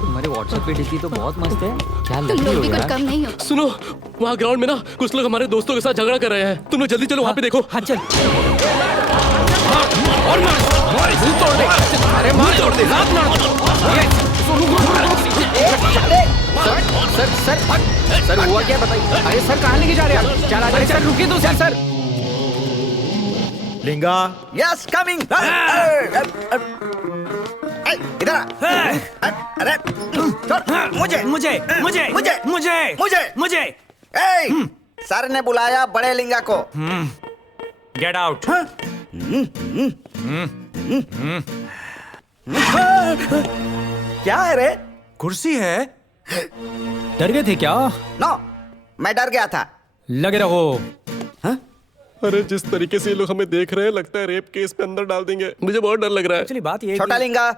तुम्हारे व्हाट्सएप पे डीपी तो बहुत मस्त है। क्या तुम लगी लोग हो भी कुछ यार? कम नहीं हो। सुनो, वहाँ ग्राउंड में ना कुछ लोग हमारे दोस्तों के साथ झगड़ा कर रहे हैं। तुम लोग जल्दी चलो, वहाँ पे देखो। हाँ चल। और मार, मुंह तोड़ दे। अरे मार तोड़ दे, लात मार। सर सर सर सर हुआ क्या बताइए? अरे सर कहाँ लेके जा रहे हैं आप? चल अरे सर रुकिए तो सर। लिंगा, यस कमिंग। इधर आ। अरे छोड़ मुझे मुझे मुझे मुझे मुझे मुझे मुझे ए, सर ने बुलाया बड़े लिंगा को। Get out. क्या है रे? कुर्सी है। डर गए थे क्या? नो, मैं डर गया था। लगे रहो। अरे जिस तरीके से ये लोग हमें देख रहे हैं, लगता है रेप केस पे अंदर डाल देंगे। मुझे बहुत डर लग रहा है। एक्चुअली बात ये है छोटा कि- लिंगा,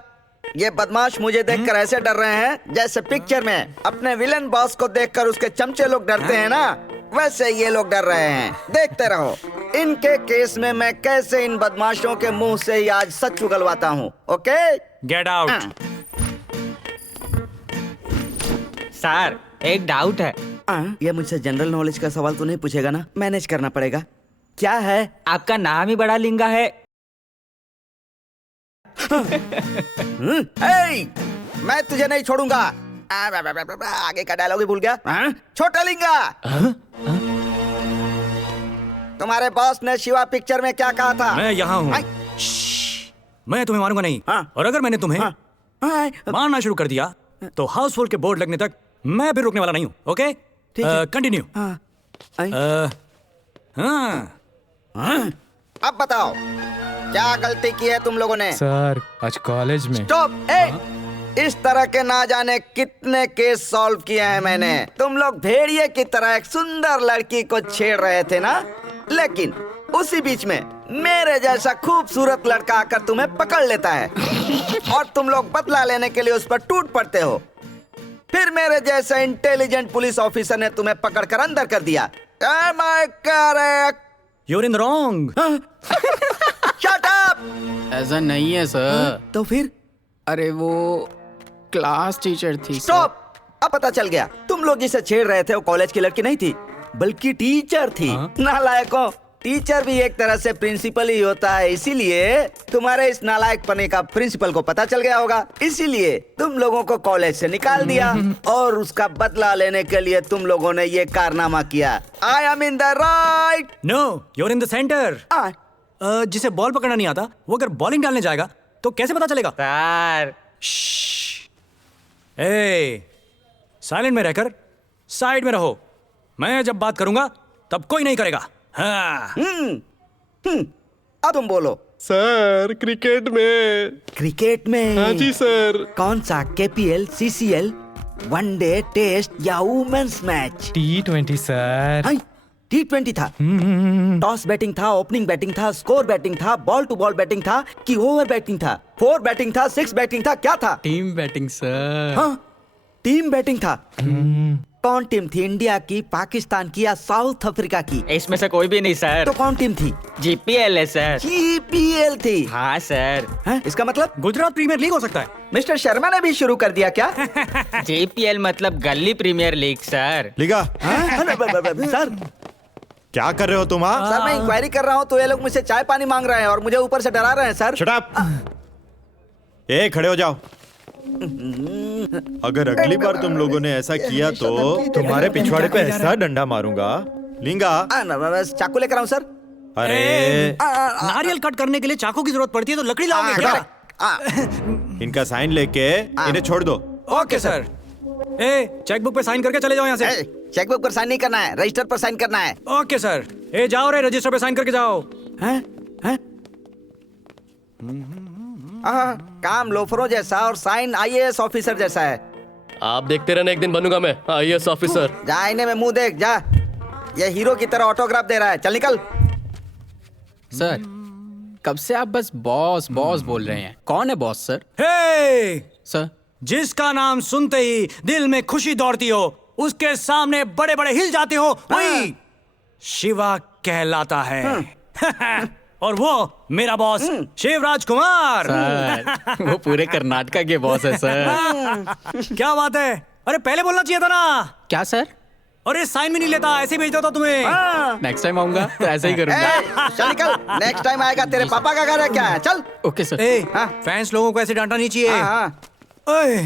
ये बदमाश मुझे देखकर ऐसे डर रहे हैं जैसे पिक्चर में अपने विलन बॉस को देखकर उसके चमचे लोग डरते हैं ना, वैसे ये लोग डर रहे हैं। देखते रहो इनके केस में मैं कैसे इन बदमाशों के मुंह से ही आज सच उगलवाता हूँ। Okay, get out. सर एक डाउट है। ये मुझसे जनरल नॉलेज का सवाल तो नहीं पूछेगा ना? मैनेज करना पड़ेगा। क्या है? आपका नाम ही बड़ा लिंगा है। ए, मैं तुझे नहीं छोड़ूंगा। आगे का डायलॉग ही भूल गया। छोटा लिंगा, तुम्हारे बॉस ने शिवा पिक्चर में क्या कहा था? मैं यहाँ हूँ। मैं तुम्हें मारूंगा नहीं। हाँ। और अगर मैंने तुम्हें मारना शुरू कर दिया तो हाउसफुल के बोर्ड लगने तक मैं भी रुकने वाला नहीं हूँ। ओके, ठीक है। कंटिन्यू। अब बताओ क्या गलती की है तुम लोगों ने? सर आज कॉलेज में स्टॉप। इस तरह के ना जाने कितने केस सॉल्व किए हैं मैंने। तुम लोग भेड़िए की तरह एक सुंदर लड़की को छेड़ रहे थे ना, लेकिन उसी बीच में मेरे जैसा खूबसूरत लड़का आकर तुम्हें पकड़ लेता है और तुम लोग बदला लेने के लिए उस पर टूट पड़ते हो। फिर मेरे जैसे इंटेलिजेंट पुलिस ऑफिसर ने तुम्हें पकड़कर अंदर कर दिया। Am I correct? You're in the wrong. Shut up! ऐसा नहीं है सर। तो फिर? अरे वो क्लास टीचर थी। स्टॉप! अब पता चल गया तुम लोग जिसे छेड़ रहे थे वो कॉलेज की लड़की नहीं थी बल्कि टीचर थी। नालायकों, टीचर भी एक तरह से प्रिंसिपल ही होता है, इसीलिए तुम्हारे इस नालायक पने का प्रिंसिपल को पता चल गया होगा, इसीलिए तुम लोगों को कॉलेज से निकाल दिया और उसका बदला लेने के लिए तुम लोगों ने ये कारनामा किया। I am in the right. No, you're in the centre. जिसे बॉल पकड़ना नहीं आता वो अगर बॉलिंग डालने जाएगा तो कैसे पता चलेगा? सर ए, साइलेंट में रहकर साइड में रहो। मैं जब बात करूंगा तब कोई नहीं करेगा। हाँ। अब तुम बोलो। सर क्रिकेट में। क्रिकेट में? हाँ जी सर। कौन सा? KPL, CCL, वनडे, टेस्ट या women's match? T20 sir. T20 था। टॉस बैटिंग था, ओपनिंग बैटिंग था, स्कोर बैटिंग था, बॉल टू बॉल बैटिंग था कि ओवर बैटिंग था, 4 बैटिंग था, 6 बैटिंग था, क्या था? Team batting sir. हाँ, टीम बैटिंग था। कौन टीम थी? इंडिया की, पाकिस्तान की या साउथ अफ्रीका की? इसमें से कोई भी नहीं सर। तो कौन टीम थी? GPL है सर। GPL थी। हाँ सर। है? इसका मतलब गुजरात प्रीमियर लीग हो सकता है। मिस्टर शर्मा ने भी शुरू कर दिया क्या? JPL मतलब गली प्रीमियर लीग सर। लिगा सर क्या कर रहे हो तुम? हाँ सर मैं इंक्वायरी कर रहा हूँ तो ये लोग मुझसे चाय पानी मांग रहे हैं और मुझे ऊपर से डरा रहे हैं सर। Shut up. ए खड़े हो जाओ। अगर अगली बार तुम लोगों ने ऐसा किया तो तुम्हारे पिछवाड़े पे ऐसा डंडा मारूंगा। लिंगा चाकू लेकर आऊँ सर? अरे नारियल कट करने के लिए चाकू की जरूरत पड़ती है तो लकड़ी लाओगे क्या? इनका साइन लेके इन्हें छोड़ दो। Okay sir. ए, चेकबुक पे साइन करके चले जाओ यहाँ से। चेकबुक पर साइन नहीं करना है, रजिस्टर पर साइन करना है। Okay sir. ए जाओ रे, रजिस्टर पे साइन करके जाओ। हैं? काम लोफरों जैसा और साइन IAS ऑफिसर जैसा है। आप देखते रहना, एक दिन बनूंगा मैं IAS ऑफिसर। जा आईने में मुंह देख जा। ये हीरो की तरह ऑटोग्राफ दे रहा है, चल निकल। सर कब से आप बस बॉस बॉस बोल रहे हैं? कौन है बॉस सर? हे, सर जिसका नाम सुनते ही दिल में खुशी दौड़ती हो, उसके सामने बड़े बड़े हिल जाते हो, वही शिवा कहलाता है। और वो मेरा बॉस शिवराज कुमार। सर वो पूरे कर्नाटका के बॉस है सर। क्या बात है? अरे पहले बोलना चाहिए था ना। क्या सर? अरे साइन भी नहीं लेता, ऐसे भेज देता तुम्हें। नेक्स्ट टाइम आऊंगा तो ऐसा ही करूंगा। चल निकल, नेक्स्ट टाइम आएगा तेरे पापा का घर है क्या है? चल। Okay sir. ए, हाँ। फैंस लोगों को ऐसे डांटना नहीं चाहिए। ओए,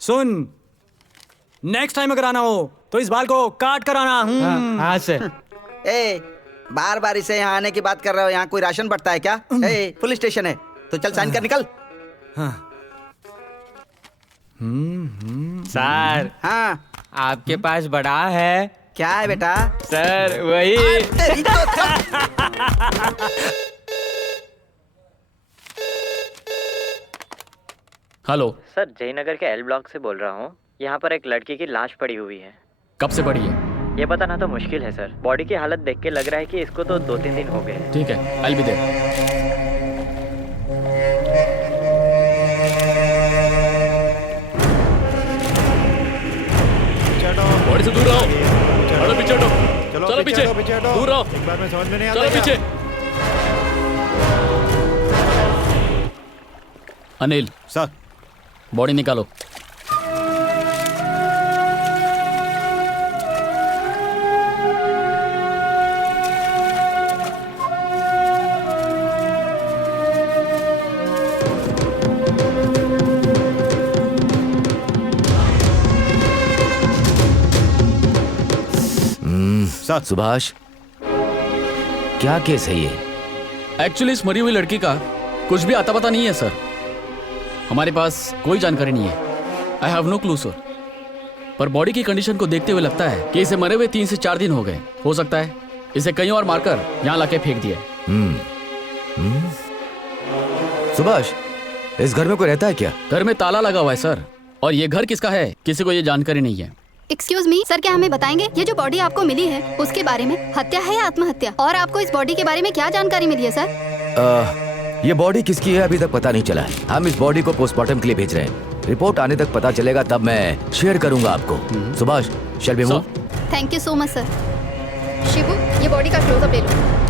सुन, नेक्स्ट टाइम अगर आना हो तो इस बाल को काट कर आना। हाँ सर। ए, बार बार इसे यहाँ आने की बात कर रहे हो, यहाँ कोई राशन बढ़ता है क्या? ए, पुलिस स्टेशन है तो चल साइन कर निकल। सर हाँ आपके पास बड़ा है क्या है बेटा? सर? वही तेरी तो हेलो सर, जयनगर के L ब्लॉक से बोल रहा हूँ। यहाँ पर एक लड़की की लाश पड़ी हुई है। कब से पड़ी है? ये बताना तो मुश्किल है सर। बॉडी की हालत देख के लग रहा है कि इसको तो 2-3 दिन हो गए हैं। ठीक है, I will be there. Body से दूर रहो। चलो पीछे हटो। चलो पीछे। दूर रहो। एक बार में समझ में नहीं आता। चलो पीछे। अनिल सर बॉडी निकालो। सुभाष, क्या केस है ये? एक्चुअली इस मरी हुई लड़की का कुछ भी आता पता नहीं है सर। हमारे पास कोई जानकारी नहीं है। I have no clue sir. पर बॉडी की कंडीशन को देखते हुए लगता है कि इसे मरे हुए 3 से 4 दिन हो गए। हो सकता है इसे कहीं और मारकर यहाँ लाके फेंक दिया। सुभाष, इस घर में कोई रहता है क्या? घर में ताला लगा हुआ है सर, और ये घर किसका है किसी को ये जानकारी नहीं है। एक्सक्यूज मी सर, क्या हमें बताएंगे ये जो बॉडी आपको मिली है उसके बारे में? हत्या है या आत्महत्या? और आपको इस बॉडी के बारे में क्या जानकारी मिली है सर? ये बॉडी किसकी है अभी तक पता नहीं चला है। हम इस बॉडी को पोस्टमार्टम के लिए भेज रहे हैं। रिपोर्ट आने तक पता चलेगा, तब मैं शेयर करूंगा आपको। Subhash, shall we move? Thank you so much sir. Shibu, ये बॉडी का क्लोजअप ले लो।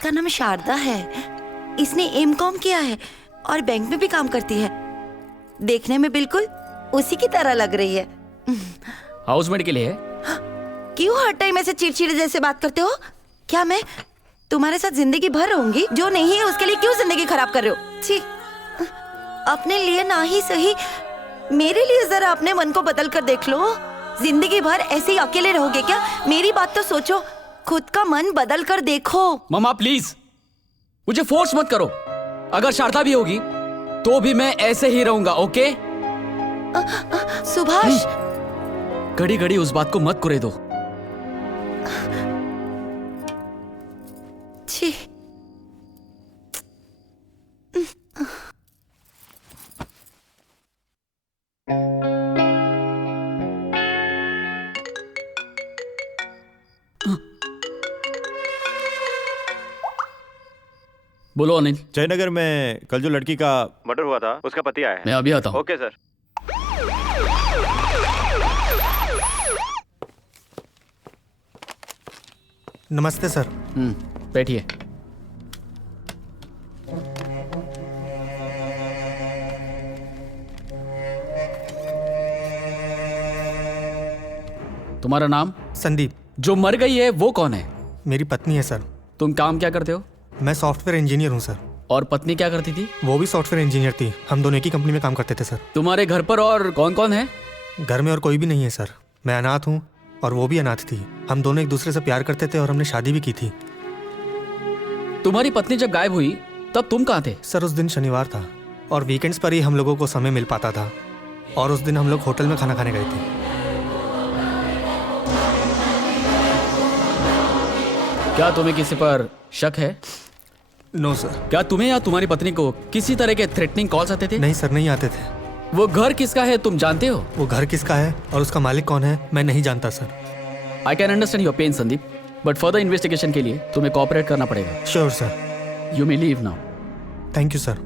इसका नाम शारदा है। इसने एमकॉम किया है और बैंक में भी काम करती है। देखने में बिल्कुल उसी की तरह लग रही है। हाउसमेट के लिए है। क्यों हर टाइम ऐसे चिड़चिड़े जैसे बात करते हो? क्या मैं तुम्हारे साथ जिंदगी भर रहूंगी? जो नहीं है उसके लिए क्यों जिंदगी खराब कर रहे हो? छी, अपने लिए ना ही सही मेरे लिए जरा अपने मन को बदल कर देख लो। जिंदगी भर ऐसे ही अकेले रहोगे क्या? मेरी बात तो सोचो, खुद का मन बदल कर देखो। मम्मा प्लीज मुझे फोर्स मत करो। अगर शारदा भी होगी तो भी मैं ऐसे ही रहूंगा, ओके? सुभाष, घड़ी घड़ी उस बात को मत करे दो। छी, बोलो अनिल। जयनगर में कल जो लड़की का मर्डर हुआ था उसका पति आया है। मैं अभी आता हूँ। Okay sir. नमस्ते सर। बैठिए। तुम्हारा नाम? संदीप। जो मर गई है वो कौन है? मेरी पत्नी है सर। तुम काम क्या करते हो? मैं सॉफ्टवेयर इंजीनियर हूँ सर। और पत्नी क्या करती थी? वो भी सॉफ्टवेयर इंजीनियर थी। हम दोनों एक ही कंपनी में काम करते थे सर। तुम्हारे घर पर और कौन कौन है? घर में और कोई भी नहीं है सर। मैं अनाथ हूँ और वो भी अनाथ थी। हम दोनों एक दूसरे से प्यार करते थे और हमने शादी भी की थी। तुम्हारी पत्नी जब गायब हुई तब तुम कहाँ थे? सर उस दिन शनिवार था और वीकेंड्स पर ही हम लोगों को समय मिल पाता था और उस दिन हम लोग होटल में खाना खाने गए थे। क्या तुम्हें किसी पर शक है? No sir. क्या तुम्हें या तुम्हारी पत्नी को किसी तरह के थ्रेटनिंग कॉल्स आते थे? नहीं सर, नहीं आते थे। वो घर किसका है तुम जानते हो? वो घर किसका है और उसका मालिक कौन है मैं नहीं जानता sir. I can understand your pain Sandeep, but further investigation के लिए तुम्हें कोऑपरेट करना पड़ेगा। Sure sir. You may leave now. Thank you sir.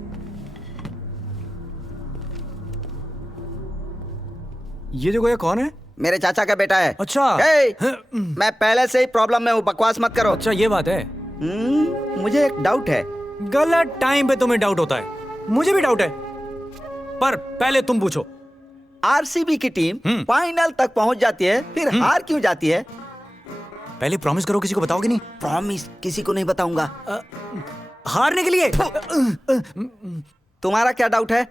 ये जो गोया कौन है? मेरे चाचा का बेटा है। अच्छा। मैं पहले से ही प्रॉब्लम में हूँ, बकवास मत करो। अच्छा ये बात है। मुझे एक डाउट है। गलत टाइम पे तुम्हें डाउट होता है। मुझे भी डाउट है, पर पहले तुम पूछो। आरसीबी की टीम फाइनल तक पहुंच जाती है, फिर हार क्यों जाती है? पहले प्रॉमिस करो किसी को बताओगे नहीं। प्रॉमिस किसी को नहीं बताऊंगा। हारने के लिए। तुम्हारा क्या डाउट है?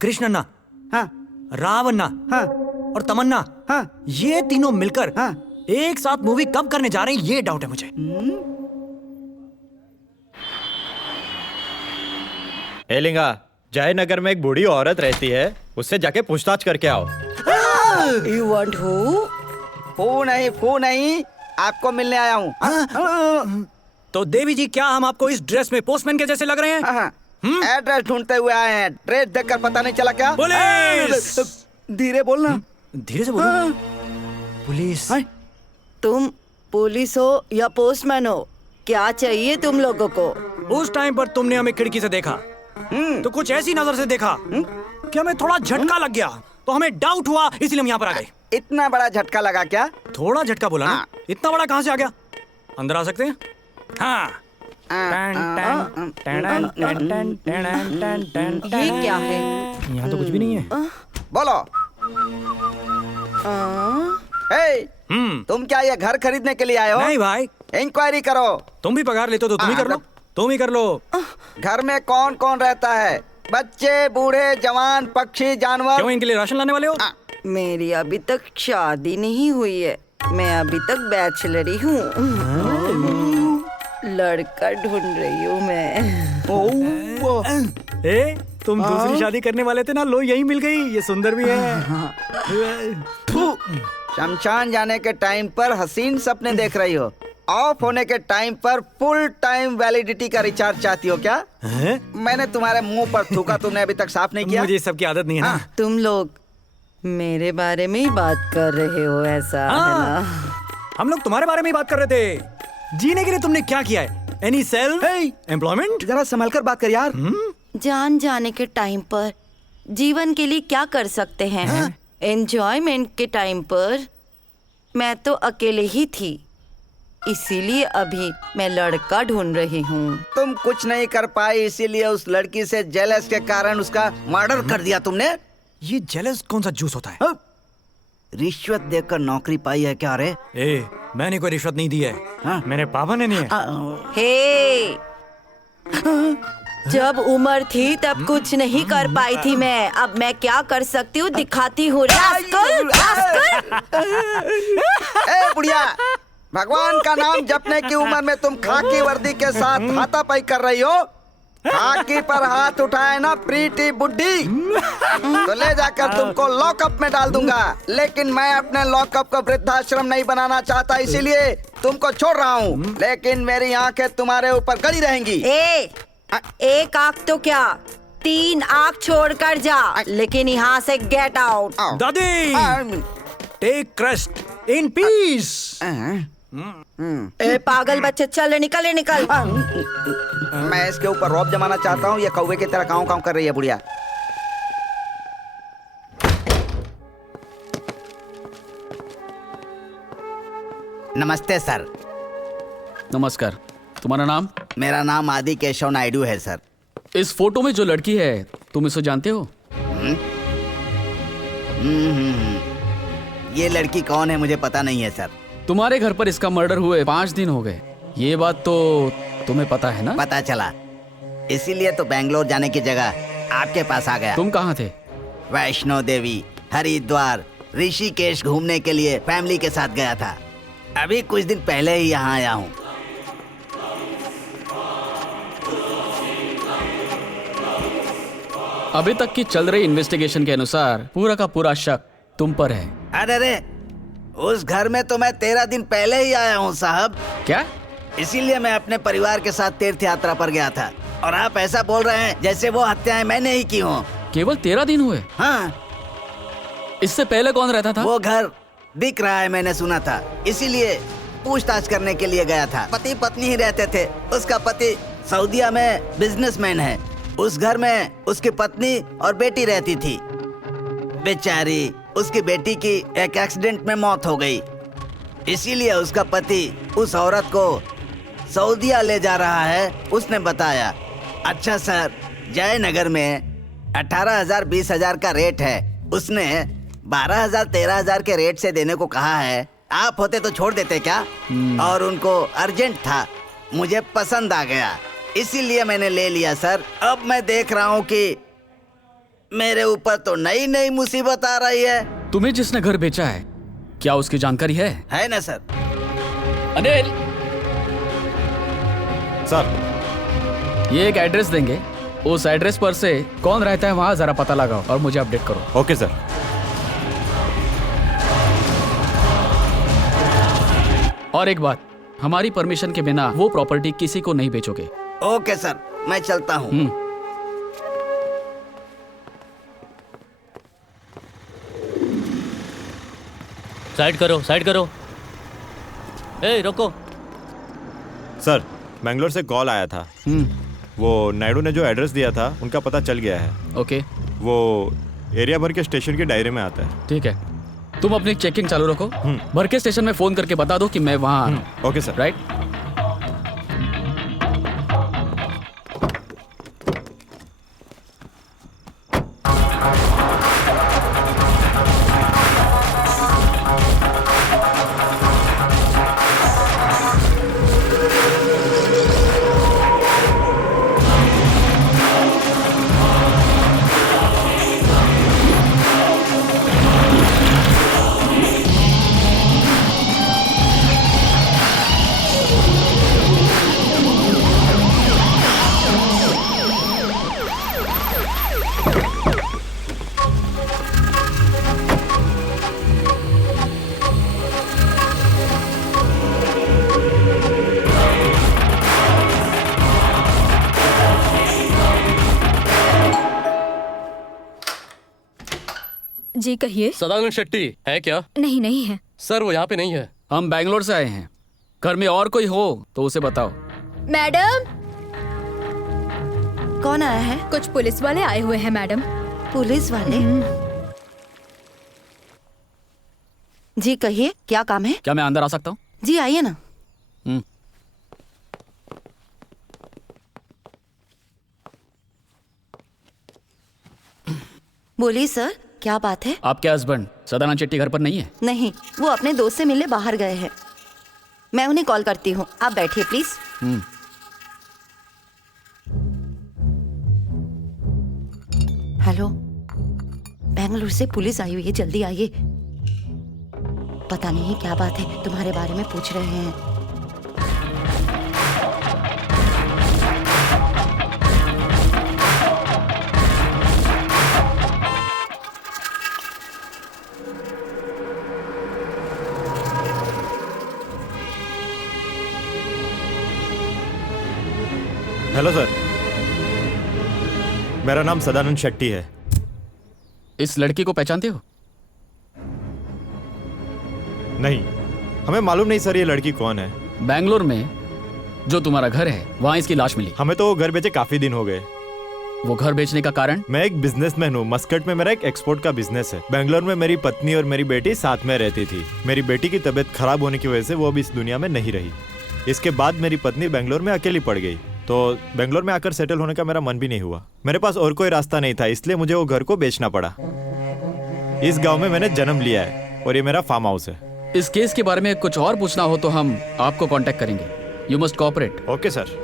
कृष्णन्ना, हाँ, रावन्ना, हाँ, और तमन्ना, हाँ, ये तीनों मिलकर हाँ, एक साथ मूवी कब करने जा रहे हैं ये डाउट है मुझे। एलिंगा, जयनगर में एक बूढ़ी औरत रहती है, उससे जाके पूछताछ करके आओ। You want who? फू नहीं, आपको मिलने आया हूँ। तो देवी जी, क्या हम आपको इस ड्रेस में पोस्टमैन के जैसे लग रहे हैं? एड्रेस ढूंढते हुए आए हैं। ड्रेस देखकर पता नहीं चला क्या? पुलिस! धीरे बोलना। धीरे से बोलो। पुलिस। तुम पुलिस हो या पोस्टमैन हो? क्या चाहिए तुम लोगों को? उस टाइम पर तुमने हमें खिड़की से देखा तो कुछ ऐसी नजर से देखा कि हमें थोड़ा झटका लग गया, तो हमें डाउट हुआ, इसलिए हम यहाँ पर आ गए। इतना बड़ा झटका लगा क्या? थोड़ा झटका बोला ना। इतना बड़ा कहाँ से आ गया? अंदर आ सकते हैं? हाँ। ये क्या है? यहाँ तो कुछ भी नहीं है। बोलो। तुम क्या ये घर खरीदने के लिए आए हो? नहीं भाई। इंक्वायरी करो। तुम भी पगार लेते हो तो तुम ही कर लो। तुम ही कर लो। घर में कौन कौन रहता है? बच्चे, बूढ़े, जवान, पक्षी, जानवर। क्यों, इनके लिए राशन लाने वाले हो? मेरी अभी तक शादी नहीं हुई है। मैं अभी तक बैचलर ही हूँ। लड़का ढूंढ रही हूँ मैं। तुम दूसरी शादी करने वाले थे ना, लो यही मिल गई। ये सुंदर भी है। शमशान जाने के टाइम पर हसीन सपने देख रही हो, ऑफ होने के टाइम पर फुल टाइम वैलिडिटी का रिचार्ज चाहती हो क्या? मैंने तुम्हारे मुंह पर थूका, तुमने अभी तक साफ नहीं किया। मुझे सब की आदत नहीं है ना। तुम लोग मेरे बारे में ही बात कर रहे हो, ऐसा है ना? हम लोग तुम्हारे बारे में ही बात कर रहे थे। जीने के लिए तुमने क्या किया है? Any self employment? जरा संभल कर बात कर यार। जान जाने के टाइम पर जीवन के लिए क्या कर सकते हैं? एंजॉयमेंट के टाइम पर मैं तो अकेले ही थी, इसीलिए अभी मैं लड़का ढूंढ रही हूँ। तुम कुछ नहीं कर पाई, इसीलिए उस लड़की से जेलस के कारण उसका मर्डर कर दिया तुमने। ये जेलस कौन सा जूस होता है? रिश्वत देकर नौकरी पाई है क्या रे? मैंने कोई रिश्वत नहीं दी है। मेरे पापा ने नहीं है। हे, जब उम्र थी तब कुछ नहीं कर पाई थी मैं, अब मैं क्या कर सकती हूँ दिखाती हूँ। Rascal, rascal. ए बुढ़िया, भगवान का नाम जपने की उम्र में तुम खाकी वर्दी के साथ हाथापाई कर रही हो। खाकी पर हाथ उठाए ना प्रीति बुड्ढी, तो ले जाकर तुमको लॉकअप में डाल दूंगा। लेकिन मैं अपने लॉकअप को वृद्धाश्रम नहीं बनाना चाहता, इसीलिए तुमको छोड़ रहा हूँ। लेकिन मेरी आंखें तुम्हारे ऊपर गड़ी रहेंगी। एक आंख तो क्या, 3 आंख छोड़ कर जा, लेकिन यहाँ से गेट आउट। दादी, टेक रेस्ट इन पीस। ए पागल बच्चे, चल निकल निकल। मैं इसके ऊपर रौब जमाना चाहता हूँ, ये कौवे की तरह काऊ काऊ कर रही है बुढ़िया। नमस्ते सर। नमस्कार। तुम्हारा नाम? मेरा नाम आदि केशव नायडू है सर। इस फोटो में जो लड़की है, तुम इसे जानते हो? ये लड़की कौन है मुझे पता नहीं है सर। तुम्हारे घर पर इसका मर्डर हुए 5 दिन हो गए, ये बात तो तुम्हें पता है ना? पता चला, इसीलिए तो बेंगलोर जाने की जगह आपके पास आ गया। तुम कहाँ थे? वैष्णो देवी, हरिद्वार, ऋषिकेश घूमने के लिए फैमिली के साथ गया था। अभी कुछ दिन पहले ही यहाँ आया हूँ। अभी तक की चल रही इन्वेस्टिगेशन के अनुसार पूरा का पूरा शक तुम पर है। अरे उस घर में तो मैं 13 दिन पहले ही आया हूँ साहब। क्या? इसीलिए मैं अपने परिवार के साथ तीर्थ यात्रा पर गया था, और आप ऐसा बोल रहे हैं जैसे वो हत्याएं मैंने ही की हों। केवल 13 दिन हुए? हाँ। इससे पहले कौन रहता था? वो घर दिख रहा है, मैंने सुना था, इसीलिए पूछताछ करने के लिए गया था। पति पत्नी ही रहते थे। उसका पति सऊदीया में बिजनेसमैन है। उस घर में उसकी पत्नी और बेटी रहती थी। बेचारी, उसकी बेटी की एक एक्सीडेंट में मौत हो गई, इसीलिए उसका पति उस औरत को सऊदीया ले जा रहा है, उसने बताया। अच्छा सर, जयनगर में 18,000 20,000 का रेट है, उसने 12,000 13,000 के रेट से देने को कहा है। आप होते तो छोड़ देते क्या? और उनको अर्जेंट था, मुझे पसंद आ गया, इसीलिए मैंने ले लिया सर। अब मैं देख रहा हूँ कि मेरे ऊपर तो नई नई मुसीबत आ रही है। तुम्हें जिसने घर बेचा है, क्या उसकी जानकारी है? है ना सर। अनिल सर, ये एक एड्रेस देंगे, उस एड्रेस पर से कौन रहता है वहां जरा पता लगाओ और मुझे अपडेट करो। Okay sir. और एक बात, हमारी परमिशन के बिना वो प्रॉपर्टी किसी को नहीं बेचोगे। ओके सर, मैं चलता हूँ। साइड करो, साइड करो। ए रोको। सर, बेंगलोर से कॉल आया था। वो नायडू ने जो एड्रेस दिया था उनका पता चल गया है। ओके। वो एरिया भर के स्टेशन की डायरी में आता है। ठीक है, तुम अपनी चेकिंग चालू रखो। भर के स्टेशन में फोन करके बता दो कि मैं वहाँ आ रहा हूँ। Okay sir. राइट। जी कहिए। सदानंद शेट्टी है क्या? नहीं, नहीं है सर, वो यहाँ पे नहीं है। हम बैंगलोर से आए हैं, घर में और कोई हो तो उसे बताओ। मैडम। कौन आया है? कुछ पुलिस वाले आए हुए हैं मैडम। पुलिस वाले? जी कहिए, क्या काम है? क्या मैं अंदर आ सकता हूँ? जी आइए ना। बोलिए सर, क्या बात है? आपके हस्बैंड सदानंद शेट्टी घर पर नहीं है? नहीं, वो अपने दोस्त से मिलने बाहर गए हैं। मैं उन्हें कॉल करती हूँ, आप बैठिए प्लीज। हेलो, बेंगलुरु से पुलिस आई हुई है, जल्दी आइए। पता नहीं क्या बात है, तुम्हारे बारे में पूछ रहे हैं। हेलो सर, मेरा नाम सदानंद शेट्टी है। इस लड़की को पहचानते हो? नहीं, हमें मालूम नहीं सर ये लड़की कौन है। बैंगलोर में जो तुम्हारा घर है वहाँ इसकी लाश मिली। हमें तो वो घर बेचे काफी दिन हो गए। वो घर बेचने का कारण? मैं एक बिजनेसमैन हूँ। मस्कट में मेरा एक एक्सपोर्ट का बिजनेस है। बैंगलोर में मेरी पत्नी और मेरी बेटी साथ में रहती थी। मेरी बेटी की तबीयत खराब होने की वजह से वो अब इस दुनिया में नहीं रही। इसके बाद मेरी पत्नी बैंगलोर में अकेली पड़ गई, तो बैंगलोर में आकर सेटल होने का मेरा मन भी नहीं हुआ। मेरे पास और कोई रास्ता नहीं था, इसलिए मुझे वो घर को बेचना पड़ा। इस गांव में मैंने जन्म लिया है और ये मेरा फार्म हाउस है। इस केस के बारे में कुछ और पूछना हो तो हम आपको कांटेक्ट करेंगे। You must cooperate. Okay sir.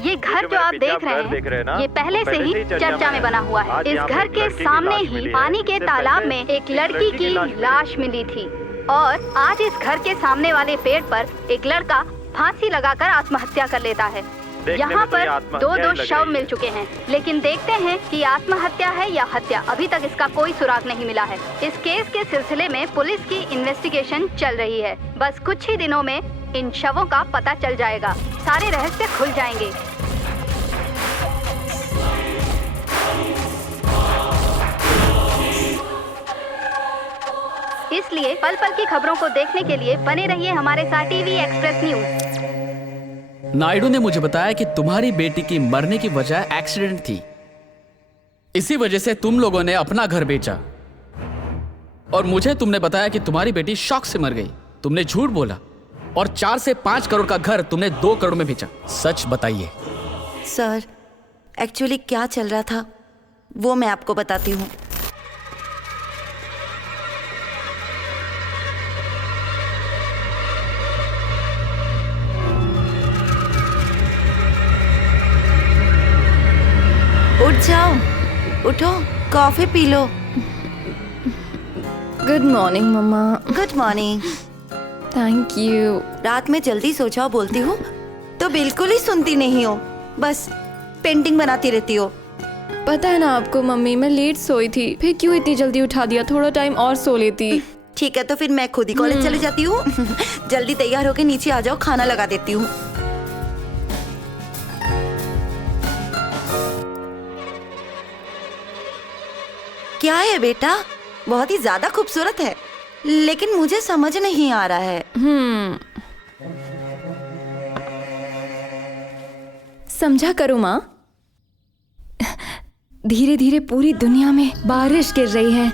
ये घर जो आप देख रहे हैं, ये पहले से ही चर्चा में बना हुआ है। इस घर के सामने ही पानी के तालाब में एक लड़की की लाश मिली थी और आज इस घर के सामने वाले पेड़ पर एक लड़का फांसी लगाकर आत्महत्या कर लेता है। यहाँ पर दो शव मिल चुके हैं, लेकिन देखते हैं कि आत्महत्या है या हत्या। अभी तक इसका कोई सुराग नहीं मिला है। इस केस के सिलसिले में पुलिस की इन्वेस्टिगेशन चल रही है। बस कुछ ही दिनों में इन शवों का पता चल जाएगा, सारे रहस्य खुल जाएंगे। इसलिए पल पल की खबरों को देखने के लिए बने रहिए हमारे साथ टीवी एक्सप्रेस न्यूज। नायडू ने मुझे बताया कि तुम्हारी बेटी की मरने की वजह एक्सीडेंट थी। इसी वजह से तुम लोगों ने अपना घर बेचा और मुझे तुमने बताया कि तुम्हारी बेटी शॉक से मर गई। तुमने झूठ बोला और 4 से 5 करोड़ का घर तुमने 2 करोड़ में बेचा। सच बताइए। सर, एक्चुअली क्या चल रहा था वो मैं आपको बताती हूँ। उठ जाओ, उठो, कॉफी पी लो। Good morning mama. Good morning. Thank you. रात में जल्दी सो जाओ बोलती हूँ तो बिल्कुल ही सुनती नहीं हो, बस पेंटिंग बनाती रहती हो। पता है ना आपको मम्मी, मैं लेट सोई थी, फिर क्यों इतनी जल्दी उठा दिया? थोड़ा टाइम और सो लेती। ठीक है, तो फिर मैं खुद ही कॉलेज चली जाती हूँ। जल्दी तैयार होके नीचे आ जाओ, खाना लगा देती हूँ। क्या है बेटा? बहुत ही ज्यादा खूबसूरत है, लेकिन मुझे समझ नहीं आ रहा है। समझा करो माँ। धीरे धीरे पूरी दुनिया में बारिश गिर रही है।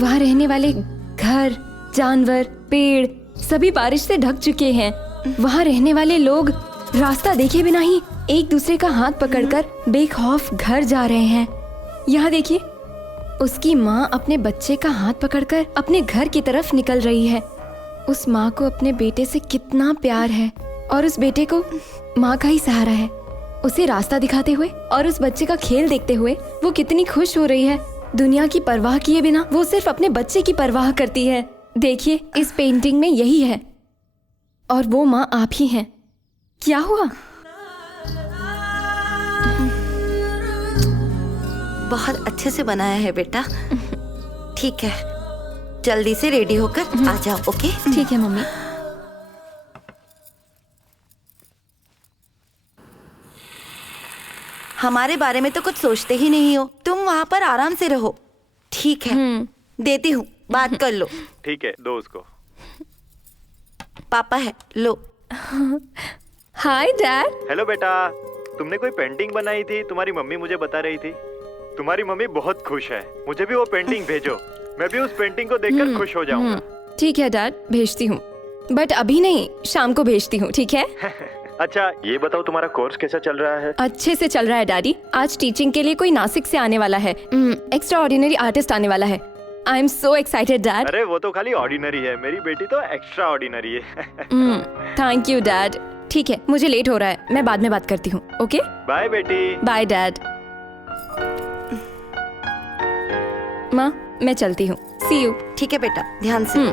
वहाँ रहने वाले घर, जानवर, पेड़ सभी बारिश से ढक चुके हैं। वहाँ रहने वाले लोग रास्ता देखे बिना ही एक दूसरे का हाथ पकड़कर बेखौफ घर जा रहे हैं। यहाँ देखिए, उसकी माँ अपने बच्चे का हाथ पकड़कर अपने घर की तरफ निकल रही है। उस माँ को अपने बेटे से कितना प्यार है और उस बेटे को माँ का ही सहारा है। उसे रास्ता दिखाते हुए और उस बच्चे का खेल देखते हुए वो कितनी खुश हो रही है। दुनिया की परवाह किए बिना वो सिर्फ अपने बच्चे की परवाह करती है। देखिए, इस पेंटिंग में यही है और वो माँ आप ही हैं। क्या हुआ? बहुत अच्छे से बनाया है बेटा। ठीक है, जल्दी से रेडी होकर आ जाओ। ओके? ठीक है मम्मी। हमारे बारे में तो कुछ सोचते ही नहीं हो। तुम वहाँ पर आराम से रहो। ठीक है, देती हूँ, बात कर लो। ठीक है, दो उसको। पापा है, लो। Hi dad. हेलो बेटा, तुमने कोई पेंटिंग बनाई थी, तुम्हारी मम्मी मुझे बता रही थी। तुम्हारी मम्मी बहुत खुश है। मुझे भी वो पेंटिंग भेजो, मैं भी उस पेंटिंग को देखकर खुश हो जाऊंगा। ठीक है डैड, भेजती हूँ, बट अभी नहीं, शाम को भेजती हूँ। ठीक है? अच्छा, ये बताओ तुम्हारा कोर्स कैसा चल रहा है? अच्छे से चल रहा है डैडी। आज टीचिंग के लिए कोई नासिक से आने वाला है, एक्स्ट्रा ऑर्डिनरी आर्टिस्ट आने वाला है। I am so excited dad. अरे वो तो खाली ऑर्डिनरी है, मेरी बेटी तो एक्स्ट्रा ऑर्डिनरी है। Thank you dad. ठीक है, मुझे लेट हो रहा है, मैं बाद में बात करती हूँ। ओके, बाय बेटी। Bye dad. माँ, मैं चलती हूँ। See you. ठीक है बेटा, ध्यान से।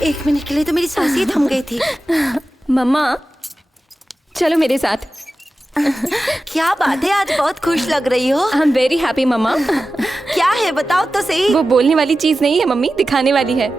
एक मिनट के लिए तो मेरी सांस ही थम गई थी। मम्मा, चलो मेरे साथ। क्या बात है, आज बहुत खुश लग रही हो। आई एम वेरी हैप्पी मम्मा। क्या है बताओ तो सही। वो बोलने वाली चीज नहीं है मम्मी, दिखाने वाली है।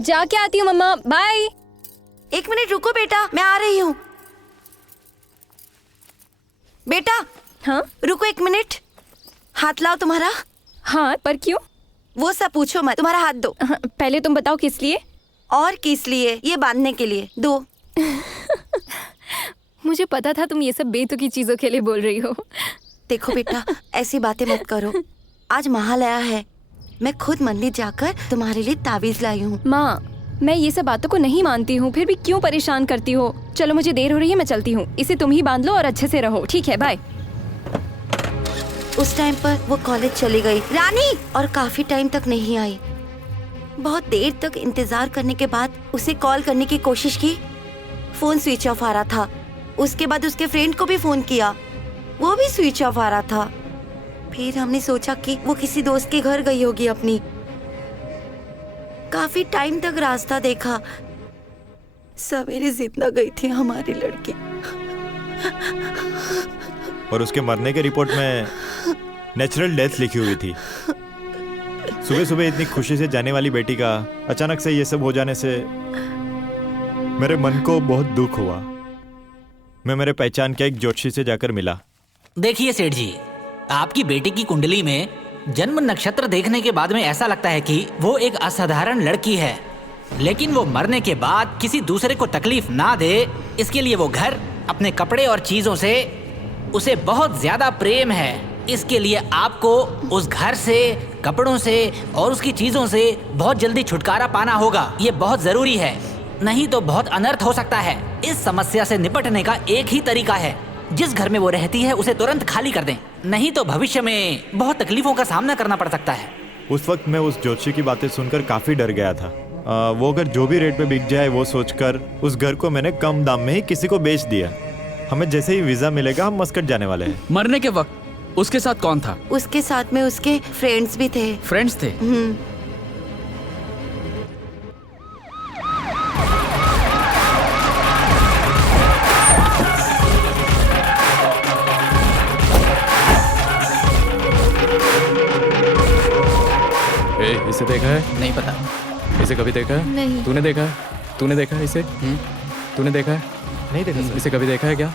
जाके आती हूँ मम्मा, बाय। एक मिनट रुको बेटा, मैं आ रही हूँ। बेटा, हाँ रुको एक मिनट। हाथ लाओ तुम्हारा। हाँ, पर क्यों? वो सब पूछो मत, तुम्हारा हाथ दो। पहले तुम बताओ किस लिए? और किस लिए? ये बांधने के लिए। दो। मुझे पता था तुम ये सब बेतुकी चीजों के लिए बोल रही हो। देखो बेटा, ऐसी बातें मत करो। आज महालया है, मैं खुद मंदिर जाकर तुम्हारे लिए ताबीज लाई हूँ। माँ, मैं ये सब बातों को नहीं मानती हूँ, फिर भी क्यों परेशान करती हो? चलो मुझे देर हो रही है, मैं चलती हूँ। इसे तुम ही बांध लो और अच्छे से रहो। ठीक है, बाय। उस टाइम पर वो कॉलेज चली गई रानी, और काफी टाइम तक नहीं आई। बहुत देर तक इंतजार करने के बाद उसे कॉल करने की कोशिश की, फोन स्विच ऑफ आ रहा था। उसके बाद उसके फ्रेंड को भी फोन किया, वो भी स्विच ऑफ आ रहा था। फिर हमने सोचा कि वो किसी दोस्त के घर गई होगी अपनी। काफी टाइम तक रास्ता देखा, सवेरे जिंदा गई थी हमारी लड़की। और उसके मरने के रिपोर्ट में नेचुरल डेथ लिखी हुई थी। सुबह सुबह इतनी खुशी से जाने वाली बेटी का अचानक से ये सब हो जाने से मेरे मन को बहुत दुख हुआ। मैं मेरे पहचान के एक ज्योतिषी से जाकर मिला। देखिए सेठ जी, आपकी बेटी की कुंडली में जन्म नक्षत्र देखने के बाद में ऐसा लगता है कि वो एक असाधारण लड़की है, लेकिन वो मरने के बाद किसी दूसरे को तकलीफ ना दे, इसके लिए वो घर, अपने कपड़े और चीजों से उसे बहुत ज्यादा प्रेम है। इसके लिए आपको उस घर से, कपड़ों से और उसकी चीजों से बहुत जल्दी छुटकारा पाना होगा। ये बहुत जरूरी है, नहीं तो बहुत अनर्थ हो सकता है। इस समस्या से निपटने का एक ही तरीका है, जिस घर में वो रहती है उसे तुरंत खाली कर दें, नहीं तो भविष्य में बहुत तकलीफों का सामना करना पड़ सकता है। उस वक्त मैं उस ज्योतिषी की बातें सुनकर काफी डर गया था। वो अगर जो भी रेट पे बिक जाए वो सोचकर उस घर को मैंने कम दाम में ही किसी को बेच दिया। हमें जैसे ही वीजा मिलेगा हम मस्कट जाने वाले हैं। मरने के वक्त उसके साथ कौन था? उसके साथ में उसके फ्रेंड्स भी थे। फ्रेंड्स थे? इसे देखा है? नहीं पता। इसे कभी देखा है? नहीं। तूने देखा है? तूने देखा है इसे? तूने देखा है? नहीं देखा सर। इसे कभी देखा है क्या?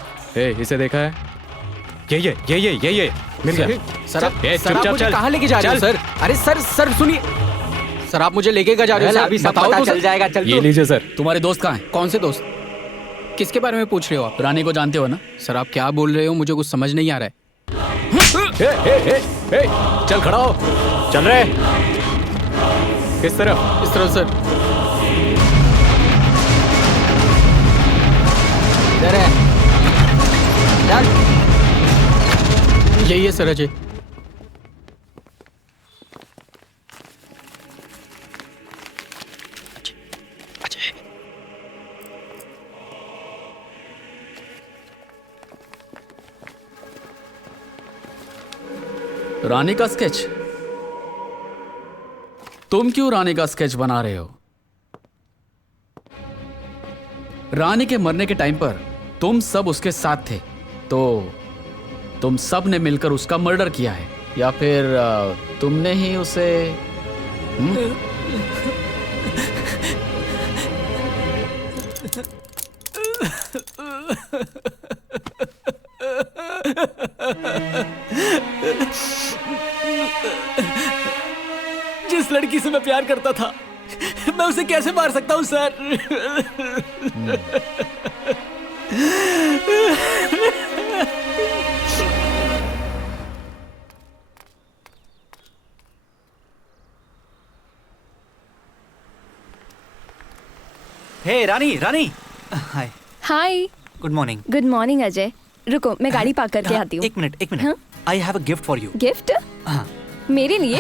इसे देखा है? ये मिल गया। सर आप मुझे कहाँ लेके जा रहे हो सर? अरे सर सुनिए सर, आप मुझे लेके जा रहे हो सर? अभी सब बताओ पता तो चल सर। जाएगा, चल ये लीजिए सर। तुम्हारे दोस्त कहाँ हैं? कौन से दोस्त? किसके बारे में पूछ रहे हो आप? रानी को जानते हो ना? सर आप क्या बोल रहे हो, मुझे कुछ समझ नहीं आ रहा है। चल खड़ा हो। चल रहे। किस तरफ? इस तरफ सर। यही है सर अजय। रानी का स्केच? तुम क्यों रानी का स्केच बना रहे हो? रानी के मरने के टाइम पर तुम सब उसके साथ थे, तो तुम सब ने मिलकर उसका मर्डर किया है, या फिर तुमने ही उसे जिस लड़की से मैं प्यार करता था, मैं उसे कैसे मार सकता हूँ सर? हे Rani, Rani. Hi. Hi. Good morning. Good morning Ajay. रुको, मैं गाड़ी पार्क करके आती हूँ। एक minute. I have a gift for you. Gift? मेरे लिए?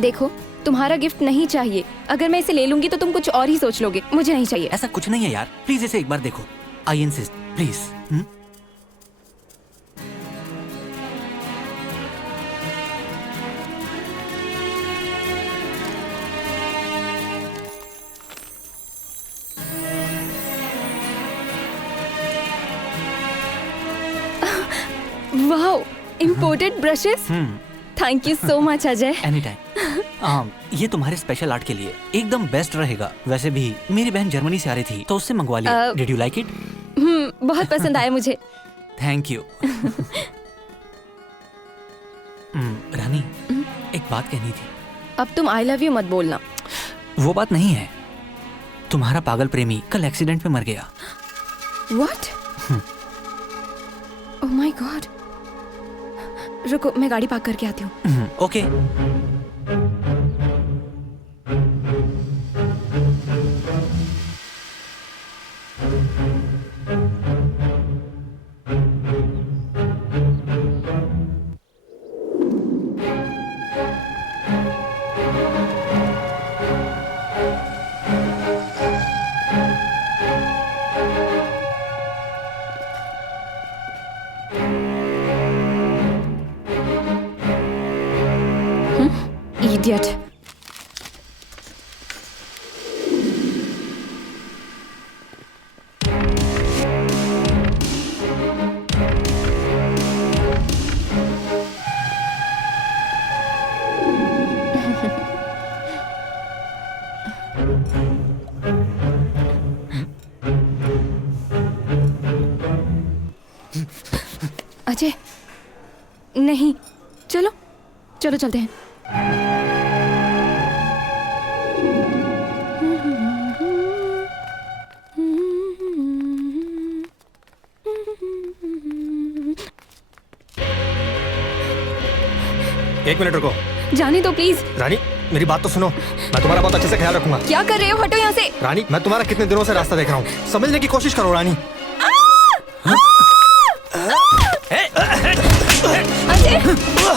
देखो, तुम्हारा गिफ्ट नहीं चाहिए। अगर मैं इसे ले लूंगी तो तुम कुछ और ही सोच लोगे। मुझे नहीं चाहिए। ऐसा कुछ नहीं है यार, प्लीज इसे एक बार देखो। I insist, please. Wow, imported brushes. Thank you so much Ajay. Any time. ये तुम्हारे स्पेशल आर्ट के लिए एकदम बेस्ट रहेगा। वैसे भी मेरी बहन जर्मनी से आ रही थी तो उससे मंगवा लिया। Did you like it? बहुत पसंद आया मुझे। Thank you. रानी, एक बात कहनी थी। अब तुम आई लव यू मत बोलना। वो बात नहीं है, तुम्हारा पागल प्रेमी कल एक्सीडेंट में मर गया। What? Oh my God. रुको, मैं गाड़ी पार्क करके आती हूँ। ओके। अजय नहीं, चलो चलो चलते हैं। एक मिनट रुको। जाने दो प्लीज। रानी मेरी बात तो सुनो, मैं तुम्हारा बहुत अच्छे से ख्याल रखूंगा। क्या कर रहे हो, हटो यहाँ से। रानी मैं तुम्हारा कितने दिनों से रास्ता देख रहा हूँ, समझने की कोशिश करो रानी। अजय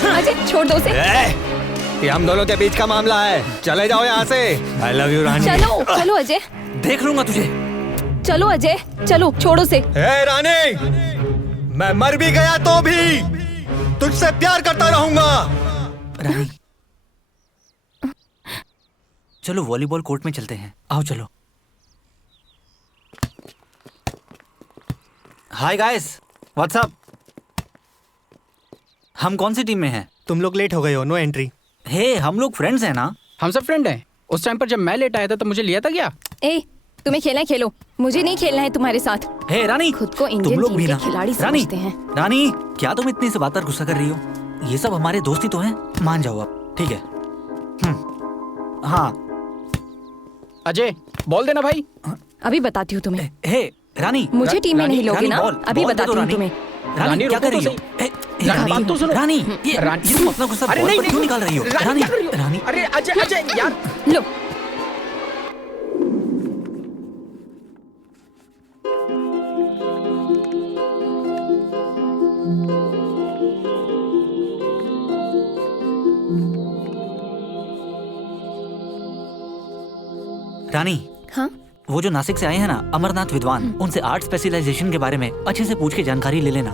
अजय छोड़ दो उसे। ये हम दोनों के बीच का मामला है, चले जाओ यहाँ से। आई लव यू रानी। चलो चलो अजय, देख लूंगा तुझे। चलो अजय चलो, छोड़ो से। रानी मैं मर भी गया तो भी तुझसे प्यार करता रहूंगा। रानी चलो वॉलीबॉल कोर्ट में चलते हैं, आओ चलो। Hi guys, what's up? हम कौन सी टीम में हैं? तुम लोग लेट हो गए हो, नो एंट्री। हे हम लोग फ्रेंड्स हैं ना? हम सब फ्रेंड हैं। उस टाइम पर जब मैं लेट आया था तो मुझे लिया था क्या? ए तुम्हें खेलना है खेलो, मुझे नहीं खेलना है तुम्हारे साथ। हे रानी, खुद को तुम इंडियन लोग टीम भी के ना खिलाड़ी रानी, समझते हैं। रानी क्या तुम इतनी सी बात पर गुस्सा कर रही हो? ये सब हमारे दोस्ती तो हैं, मान जाओ आप, ठीक है? हाँ अजय बोल देना भाई। अभी बताती हूँ तुम्हें। हे रानी, मुझे टीम में नहीं लोगे ना? अभी बताती हूँ तुम्हें। रानी क्या कर रही हो? रानी बात तो सुनो। रानी ये तुम अपना गुस्सा बॉल पर क्यों निकाल रही हो? रानी रानी अरे अजय अजय यार लो। रानी हाँ वो जो नासिक से आए हैं ना, अमरनाथ विद्वान, उनसे आर्ट स्पेशलाइजेशन के बारे में अच्छे से पूछ के जानकारी ले लेना।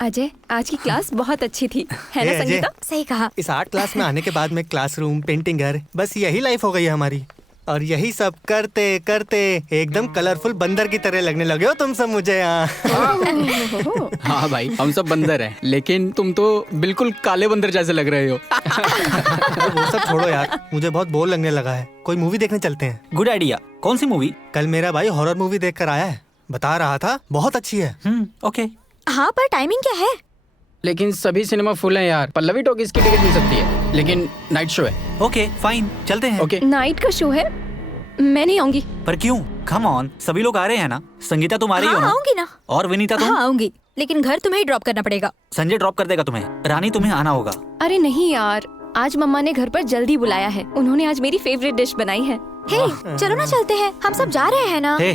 अजय आज की क्लास बहुत अच्छी थी, है ना संगीता? सही कहा। इस आर्ट क्लास में आने के बाद में क्लासरूम, पेंटिंग घर, बस यही लाइफ हो गई है हमारी। और यही सब करते करते एकदम कलरफुल बंदर की तरह लगने लगे हो तुम सब मुझे यहाँ। हाँ भाई हम सब बंदर हैं, लेकिन तुम तो बिल्कुल काले बंदर जैसे लग रहे हो। वो सब छोड़ो यार, मुझे बहुत बोर लगने लगा है, कोई मूवी देखने चलते हैं। Good idea. कौन सी मूवी? कल मेरा भाई हॉरर मूवी देख कर आया है, बता रहा था बहुत अच्छी है। ओके। हाँ पर टाइमिंग क्या है? लेकिन सभी सिनेमा फुल हैं यार। पल्लवी टॉकीज की टिकट मिल सकती है, लेकिन नाइट शो है। ओके फाइन, चलते हैं। ओके नाइट का शो है, मैं नहीं आऊंगी। पर क्यों? कम ऑन, सभी लोग आ रहे हैं ना। संगीता तुम आ रही हो ना? आऊंगी ना। और विनीता तुम? हाँ आऊंगी, लेकिन घर तुम्हें ही ड्रॉप करना पड़ेगा। संजय ड्रॉप कर देगा तुम्हें। रानी तुम्हें आना होगा। अरे नहीं यार, आज मम्मा ने घर पर जल्दी बुलाया है, उन्होंने आज मेरी फेवरेट डिश बनाई है। हे चलो ना चलते हैं, हम सब जा रहे हैं ना। हे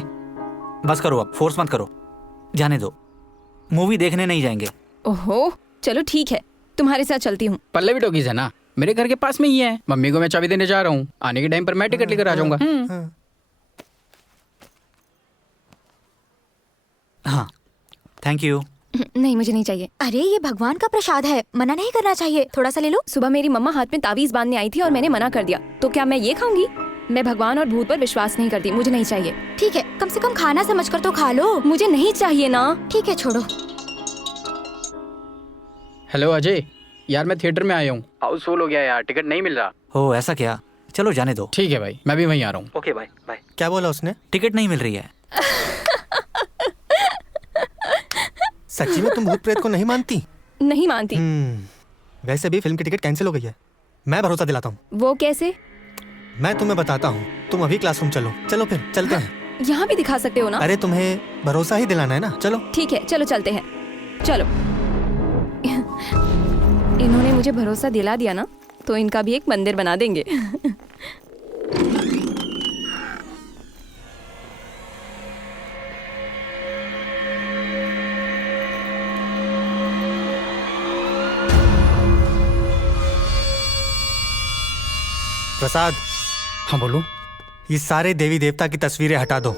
बस करो, अब फोर्स मत करो, जाने दो, मूवी देखने नहीं जाएंगे। ओहो चलो ठीक है, तुम्हारे साथ चलती हूँ। पल्लवी टॉकीज है ना, मेरे घर के पास में ही है। मम्मी को मैं चाबी देने जा रहा हूँ, आने के टाइम पर मैं टिकट लेकर आ जाऊंगा। हाँ थैंक यू। नहीं मुझे नहीं चाहिए। अरे ये भगवान का प्रसाद है, मना नहीं करना चाहिए, थोड़ा सा ले लो। सुबह मेरी मम्मा हाथ में तावीज बांधने आई थी और मैंने मना कर दिया, तो क्या मैं ये खाऊंगी? मैं भगवान और भूत पर विश्वास नहीं करती, मुझे नहीं चाहिए। ठीक है, कम से कम खाना समझकर तो खा लो। मुझे नहीं चाहिए ना। ठीक है छोड़ो। हेलो अजय, यार मैं थिएटर में आया हूँ, हाउसफुल हो गया यार, टिकट नहीं मिल रहा। हो ऐसा क्या? चलो जाने दो। ठीक है भाई, मैं भी वहीं आ रहा हूँ। Okay bye bye. क्या बोला उसने? टिकट नहीं मिल रही है। सच्ची में तुम भूत प्रेत को नहीं मानती? नहीं मानती। वैसे भी फिल्म की टिकट कैंसिल हो गई है, मैं भरोसा दिलाता हूँ। वो कैसे? मैं तुम्हें बताता हूँ, तुम अभी क्लासरूम चलो। चलो फिर चलते हैं। यहाँ भी दिखा सकते हो ना? अरे तुम्हें भरोसा ही दिलाना है ना, चलो। ठीक है चलो चलते हैं, चलो। इन्होंने मुझे भरोसा दिला दिया ना, तो इनका भी एक मंदिर बना देंगे। प्रसाद। हाँ बोलो। ये सारे देवी देवता की तस्वीरें हटा दो।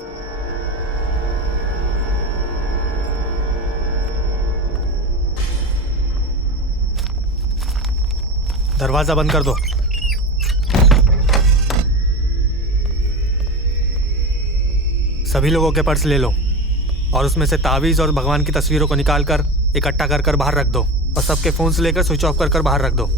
दरवाजा बंद कर दो। सभी लोगों के पर्स ले लो और उसमें से तावीज और भगवान की तस्वीरों को निकाल कर इकट्ठा कर कर बाहर रख दो और सबके फोन से लेकर स्विच ऑफ कर कर बाहर रख दो।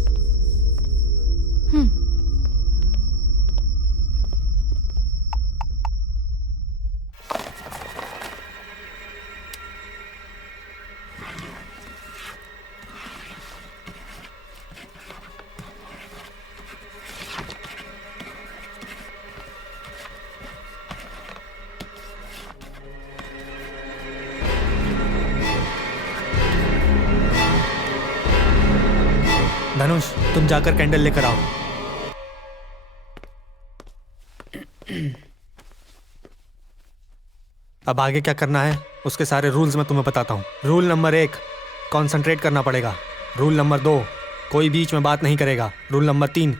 धनुष, तुम जाकर कैंडल लेकर आओ। अब आगे क्या करना है उसके सारे रूल्स मैं तुम्हें बताता हूँ। रूल नंबर 1, कंसंट्रेट करना पड़ेगा। रूल नंबर 2, कोई बीच में बात नहीं करेगा। रूल नंबर 3,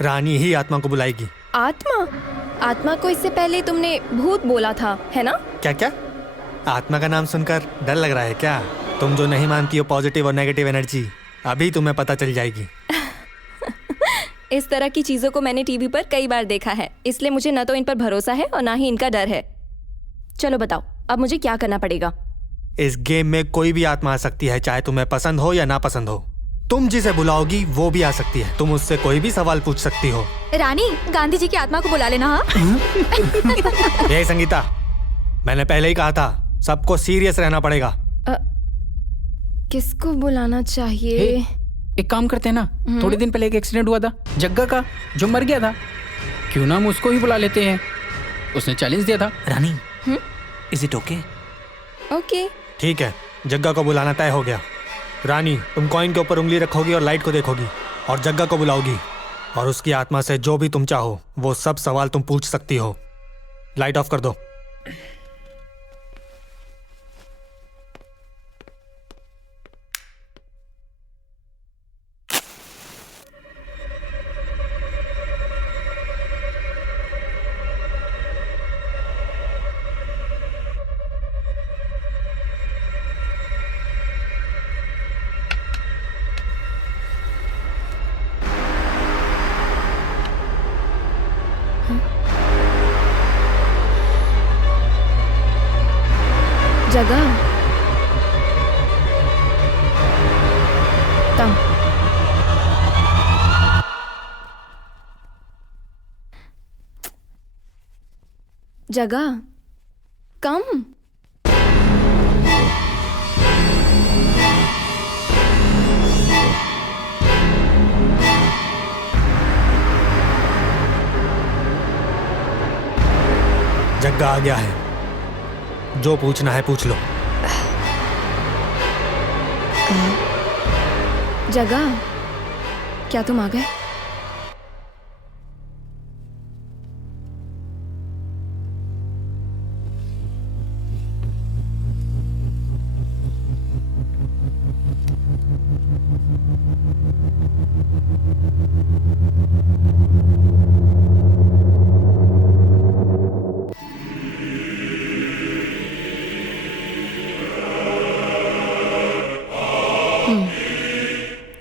रानी ही आत्मा को बुलाएगी। आत्मा? आत्मा को इससे पहले तुमने भूत बोला था, है ना? क्या क्या? आत्मा का नाम सुनकर डर लग रहा है क्या? तुम जो नहीं मानती हो पॉजिटिव और नेगेटिव एनर्जी, अभी तुम्हें पता चल जाएगी। इस तरह की चीजों को मैंने टीवी पर कई बार देखा है, इसलिए मुझे न तो इन पर भरोसा है और ना ही इनका डर है। चलो बताओ, अब मुझे क्या करना पड़ेगा? इस गेम में कोई भी आत्मा आ सकती है, चाहे तुम्हें पसंद हो या ना पसंद हो। तुम जिसे बुलाओगी वो भी आ सकती है। तुम उससे कोई भी सवाल पूछ सकती हो। रानी, गांधी जी की आत्मा को बुला लेना। हाँ? ये संगीता, मैंने पहले ही कहा था सबको सीरियस रहना पड़ेगा। किसको बुलाना चाहिए? एक काम करते हैं ना, थोड़े दिन पहले एक एक्सीडेंट हुआ था जग्गा का, जो मर गया था। क्यों ना हम उसको ही बुला लेते हैं, उसने चैलेंज दिया था। रानी, इज इट ओके? ओके, ठीक है, जग्गा को बुलाना तय हो गया। रानी, तुम कॉइन के ऊपर उंगली रखोगी और लाइट को देखोगी और जग्गा को बुलाओगी और उसकी आत्मा से जो भी तुम चाहो वो सब सवाल तुम पूछ सकती हो। लाइट ऑफ कर दो। जगह कम। जगह कम। जग्गा आ गया है, जो पूछना है पूछ लो। जगह, क्या तुम आ गए?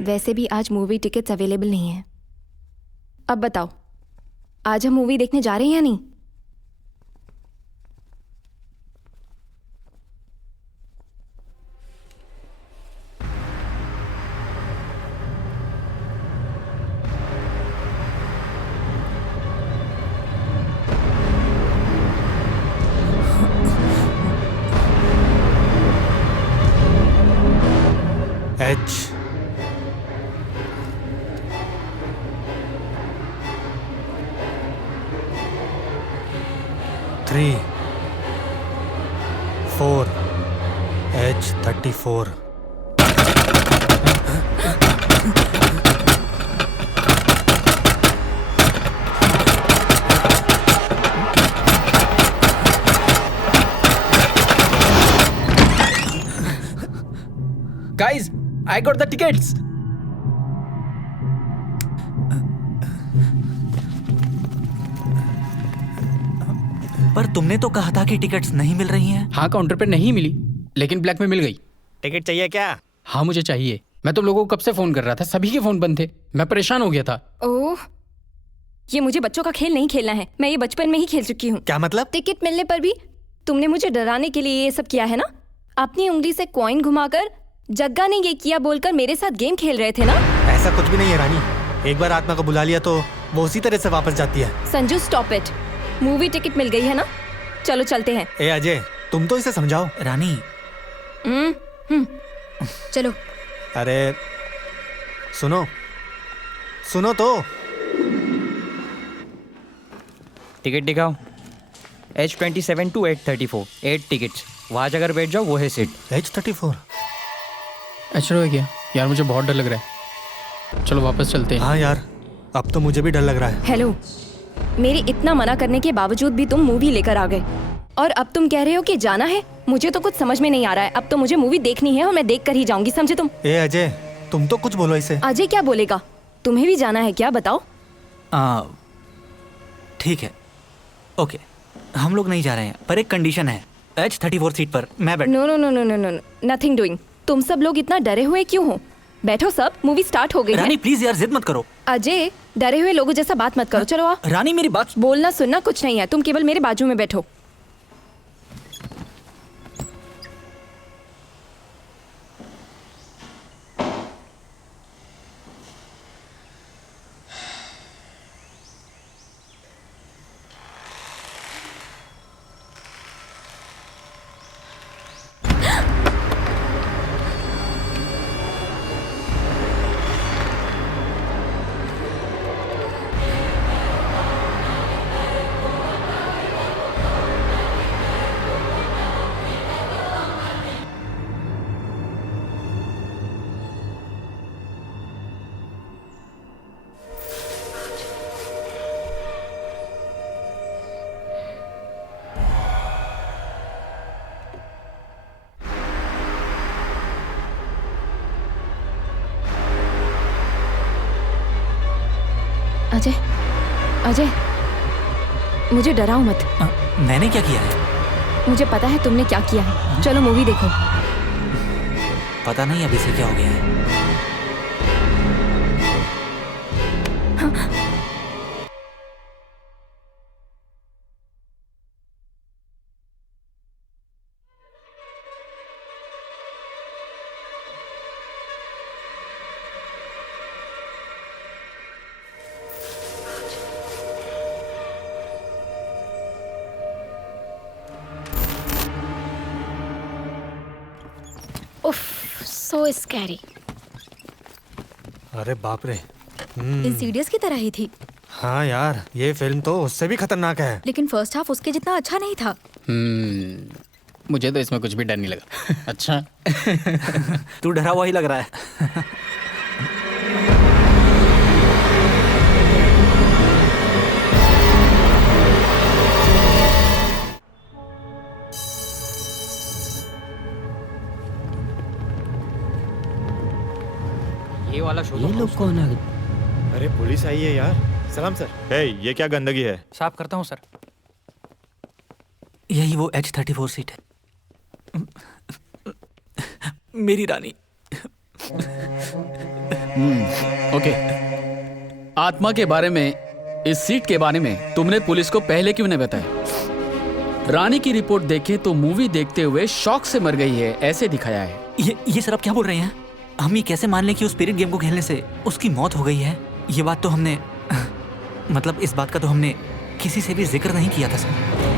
वैसे भी आज मूवी टिकट्स अवेलेबल नहीं है। अब बताओ, आज हम मूवी देखने जा रहे हैं या नहीं? H 3 4 H34। Guys, I got the tickets. पर तुमने तो कहा था कि टिकट्स नहीं मिल रही हैं। हाँ, काउंटर पे नहीं मिली, लेकिन ब्लैक में मिल गई। टिकट चाहिए क्या? हाँ, मुझे चाहिए। मैं तो लोगों को कब से फोन कर रहा था, सभी के फोन बंद थे। मैं परेशान हो गया था। ओह, ये मुझे बच्चों का खेल नहीं खेलना है। मैं ये बचपन में ही खेल चुकी हूँ। क्या मतलब? टिकट मिलने पर भी तुमने मुझे डराने के लिए ये सब किया है ना? अपनी उंगली से कॉइन घुमाकर जग्गा ने ये किया बोलकर मेरे साथ गेम खेल रहे थे ना? ऐसा कुछ भी नहीं है रानी। एक बार आत्मा को बुला लिया तो वो उसी तरह से वापस जाती है। Sanju stop it. Movie ticket मिल गई है ना, चलो चलते हैं। ए अजय, तुम तो इसे समझाओ। रानी चलो। अरे सुनो सुनो तो। टिकट दिखाओ। H27 to 834 8 tickets. वहाँ जाकर बैठ जाओ, वो है सीट। H34 अच्छा हो गया यार, मुझे बहुत डर लग रहा है। चलो वापस चलते हैं। हाँ यार, अब तो मुझे भी डर लग रहा है। हेलो, मेरे इतना मना करने के बावजूद भी तुम मूवी लेकर आ गए और अब तुम कह रहे हो कि जाना है। मुझे तो कुछ समझ में नहीं आ रहा है। अब तो मुझे मूवी देखनी है और मैं देख कर ही जाऊंगी, समझे तुम? ए अजय, तुम तो कुछ बोलो इसे। अजय क्या बोलेगा? तुम्हें भी जाना है क्या, बताओ? ठीक है, ओके, हम लोग नहीं जा रहे हैं, पर एक कंडीशन है। H34 सीट पर मैं बैठ। No no no no no no, nothing doing. तुम सब लोग इतना डरे हुए क्यों हो? बैठो सब, मूवी स्टार्ट हो गई है। रानी प्लीज यार, जिद मत करो। अजय, डरे हुए लोगों जैसा बात मत करो। चलो आओ। रानी मेरी बात। बोलना सुनना कुछ नहीं है, तुम केवल मेरे बाजू में बैठो। अजय, अजय, मुझे डराओ मत। मैंने क्या किया है? मुझे पता है तुमने क्या किया है। चलो मूवी देखो। पता नहीं अभी से क्या हो गया है। So scary। अरे बाप रे, इंसीडियस की तरह ही थी। हाँ यार, ये फिल्म तो उससे भी खतरनाक है। लेकिन फर्स्ट हाफ उसके जितना अच्छा नहीं था। मुझे तो इसमें कुछ भी डर नहीं लगा। अच्छा तू डरा हुआ ही लग रहा है। ये वाला शो। ये लोग कौन है? अरे पुलिस आई है यार। सलाम सर। हे, ये क्या गंदगी है? साफ करता हूँ सर। यही वो H34 सीट है। मेरी रानी। ओके, आत्मा के बारे में, इस सीट के बारे में तुमने पुलिस को पहले क्यों नहीं बताया? रानी की रिपोर्ट देखे तो मूवी देखते हुए शॉक से मर गई है, ऐसे दिखाया है। ये सर आप क्या बोल रहे हैं? हम ये कैसे मान लें कि उस स्पिरिट गेम को खेलने से उसकी मौत हो गई है? ये बात तो हमने, मतलब इस बात का तो हमने किसी से भी जिक्र नहीं किया था सर।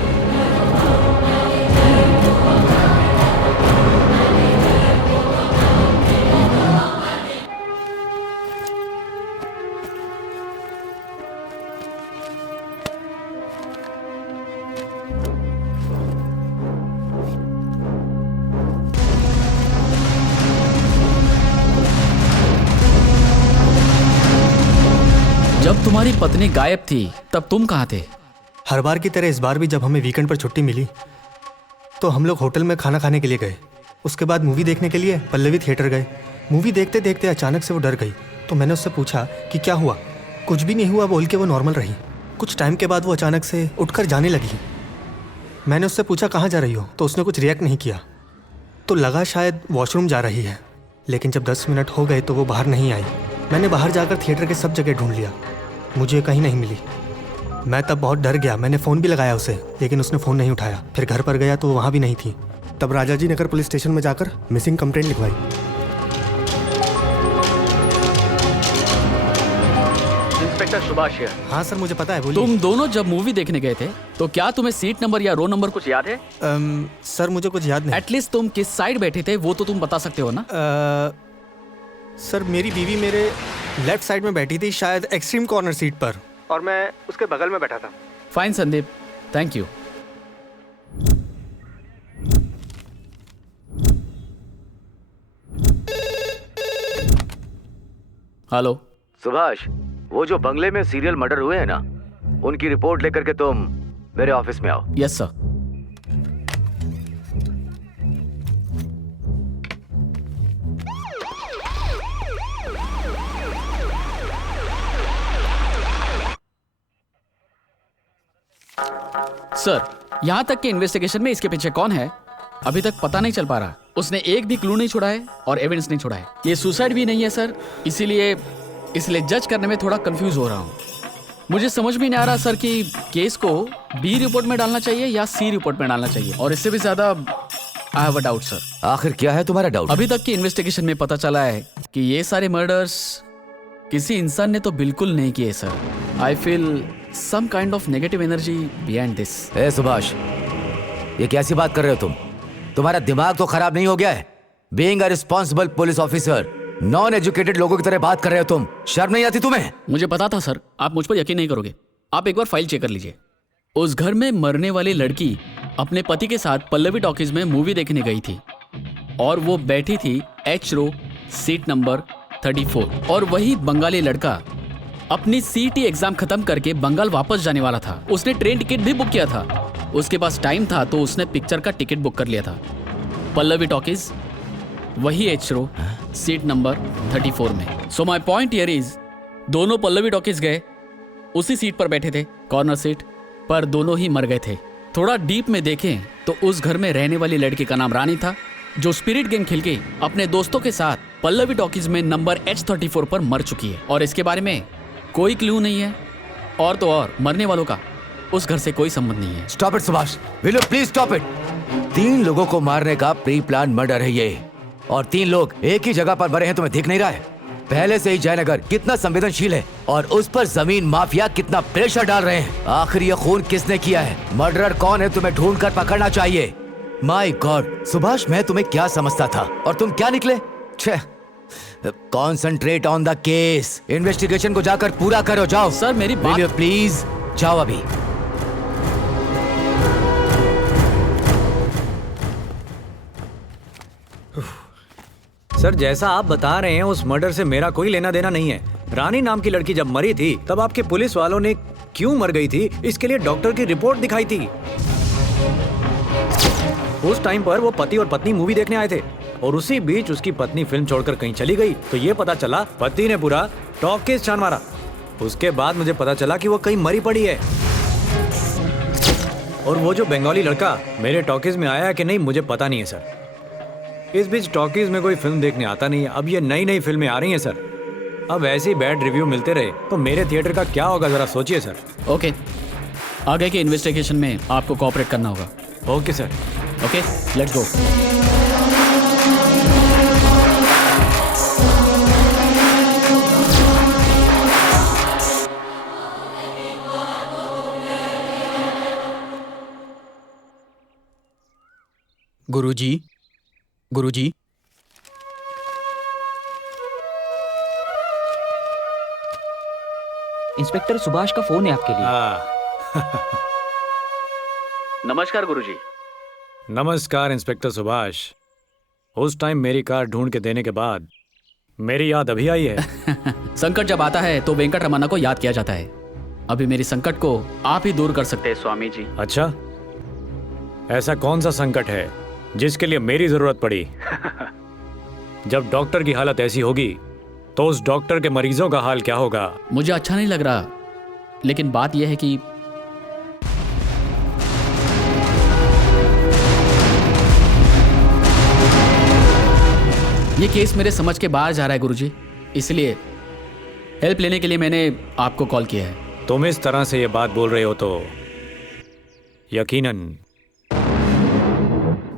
जब तुम्हारी पत्नी गायब थी तब तुम कहाँ थे? हर बार की तरह इस बार भी जब हमें वीकेंड पर छुट्टी मिली तो हम लोग होटल में खाना खाने के लिए गए। उसके बाद मूवी देखने के लिए पल्लवी थिएटर गए। मूवी देखते देखते अचानक से वो डर गई, तो मैंने उससे पूछा कि क्या हुआ। कुछ भी नहीं हुआ बोल के वो नॉर्मल रही। कुछ टाइम के बाद वो अचानक से उठकर जाने लगी। मैंने उससे पूछा कहाँ जा रही हो, तो उसने कुछ रिएक्ट नहीं किया। तो लगा शायद वॉशरूम जा रही है, लेकिन जब 10 मिनट हो गए तो वो बाहर नहीं आई। मैंने बाहर जाकर थिएटर के सब जगह ढूंढ लिया, मुझे कहीं नहीं मिली। मैं तब बहुत डर गया। मैंने फ़ोन भी लगाया उसे, लेकिन उसने फ़ोन नहीं उठाया। फिर घर पर गया तो वो वहाँ भी नहीं थी। तब राजाजी नगर पुलिस स्टेशन में जाकर मिसिंग कंप्लेंट लिखवाई। इंस्पेक्टर सुभाष है। हाँ सर, मुझे पता है, बोलिए। तुम दोनों जब मूवी देखने गए थे तो क्या तुम्हें सीट नंबर या रो नंबर कुछ याद है? सर मुझे कुछ याद नहीं। एटलीस्ट तुम किस साइड बैठे थे वो तो तुम बता सकते हो ना? सर मेरी बीवी मेरे लेफ्ट साइड में बैठी थी, शायद एक्सट्रीम कॉर्नर सीट पर, और मैं उसके बगल में बैठा था। Fine Sandeep, thank you. Hello Subhash, वो जो बंगले में सीरियल मर्डर हुए हैं ना, उनकी रिपोर्ट लेकर के तुम मेरे ऑफिस में आओ। Yes sir. सर, यहाँ तक के इन्वेस्टिगेशन में इसके पीछे कौन है अभी तक पता नहीं चल पा रहा। उसने एक भी क्लू नहीं छोड़ा है और एविडेंस नहीं छोड़ा है। ये सुसाइड भी नहीं है सर, इसीलिए जज करने में थोड़ा कंफ्यूज हो रहा हूँ। मुझे समझ में नहीं आ रहा सर कि केस को बी रिपोर्ट में डालना चाहिए या सी रिपोर्ट में डालना चाहिए, और इससे भी ज्यादा आई हैव अ डाउट सर। आखिर क्या है तुम्हारा डाउट? अभी तक की इन्वेस्टिगेशन में पता चला है कि ये सारे मर्डर्स किसी इंसान ने तो बिल्कुल नहीं किए sir. I feel some kind of negative energy behind this. ए सुभाष, ये कैसी बात कर रहे हो तुम? तुम्हारा दिमाग तो खराब नहीं हो गया है? Being a responsible police officer, non educated लोगों की तरह बात कर रहे हो तुम। शर्म नहीं आती तुम्हें? मुझे पता था सर, आप मुझ पर यकीन नहीं करोगे। आप एक बार फाइल चेक कर लीजिए। उस घर में मरने वाली लड़की अपने पति के साथ पल्लवी टॉकीज में मूवी देखने गई थी, और वो बैठी थी एच रो सीट नंबर 34, और वही बंगाली लड़का अपनी सीटी एग्जाम खत्म करके बंगाल वापस जाने वाला था। उसने ट्रेन टिकट भी बुक किया था। उसके पास टाइम था तो उसने पिक्चर का टिकट बुक कर लिया था। पल्लवी टॉकीज, वही एच रो सीट नंबर 34 में। So my point here is, दोनों पल्लवी टॉकीज गए, उसी सीट पर बैठे थे, कॉर्नर सीट पर। दोनों ही मर गए थे। थोड़ा डीप में देखें तो उस घर में रहने वाली लड़की का नाम रानी था, जो स्पिरिट गेम खेल के अपने दोस्तों के साथ पल्लवी टॉकीज में नंबर H34 पर मर चुकी है, और इसके बारे में कोई क्लू नहीं है। और तो और मरने वालों का उस घर से कोई संबंध नहीं है। Stop it Subhash, will you please stop it. 3 लोगों को मारने का प्री प्लान मर्डर है ये, और 3 लोग एक ही जगह पर मरे हैं। तुम्हें दिख नहीं रहा है? पहले से ही जयनगर कितना संवेदनशील है, और उस पर जमीन माफिया कितना प्रेशर डाल रहे हैं। आखिर ये खून किसने किया है? मर्डरर कौन है? तुम्हें ढूंढ कर पकड़ना चाहिए। माय गॉड सुभाष, मैं तुम्हें क्या समझता था और तुम क्या निकले? Concentrate on the case. Investigation को जाकर पूरा करो। जाओ सर, मेरी बात प्लीज जाओ अभी। सर, जैसा आप बता रहे हैं उस मर्डर से मेरा कोई लेना देना नहीं है। रानी नाम की लड़की जब मरी थी तब आपके पुलिस वालों ने क्यों मर गई थी इसके लिए डॉक्टर की रिपोर्ट दिखाई थी। उस टाइम पर वो पति और पत्नी मूवी देखने आए थे, और उसी बीच उसकी पत्नी फिल्म छोड़कर कहीं चली गई, तो ये पता चला पति ने पूरा टॉकीज छान मारा। उसके बाद मुझे पता चला कि वो कहीं मरी पड़ी है। और वो जो बंगाली लड़का मेरे टॉकीज में आया कि नहीं मुझे पता नहीं है सर। इस बीच टॉकीज में कोई फिल्म देखने आता नहीं है। अब ये नई नई फिल्में आ रही हैं सर। अब ऐसे ही बैड रिव्यू मिलते रहे तो मेरे थिएटर का क्या होगा, जरा सोचिए सर। ओके, आगे के इन्वेस्टिगेशन में आपको कोऑपरेट करना होगा। Okay sir. Okay, let's go. Guruji, Guruji, inspector Subhash का फोन है आपके लिए। नमस्कार गुरुजी। नमस्कार इंस्पेक्टर सुभाष। उस टाइम मेरी कार ढूंढ के देने के बाद मेरी याद अभी आई है। संकट जब आता है तो वेंकट रमन्ना को याद किया जाता है। अभी मेरी संकट को आप ही दूर कर सकते हैं स्वामी जी। अच्छा, ऐसा कौन सा संकट है जिसके लिए मेरी जरूरत पड़ी? जब डॉक्टर की हालत ऐसी होगी तो उस डॉक्टर के मरीजों का हाल क्या होगा? मुझे अच्छा नहीं लग रहा, लेकिन बात यह है कि ये केस मेरे समझ के बाहर जा रहा है गुरुजी, इसलिए हेल्प लेने के लिए मैंने आपको कॉल किया है। तुम इस तरह से ये बात बोल रहे हो तो यकीनन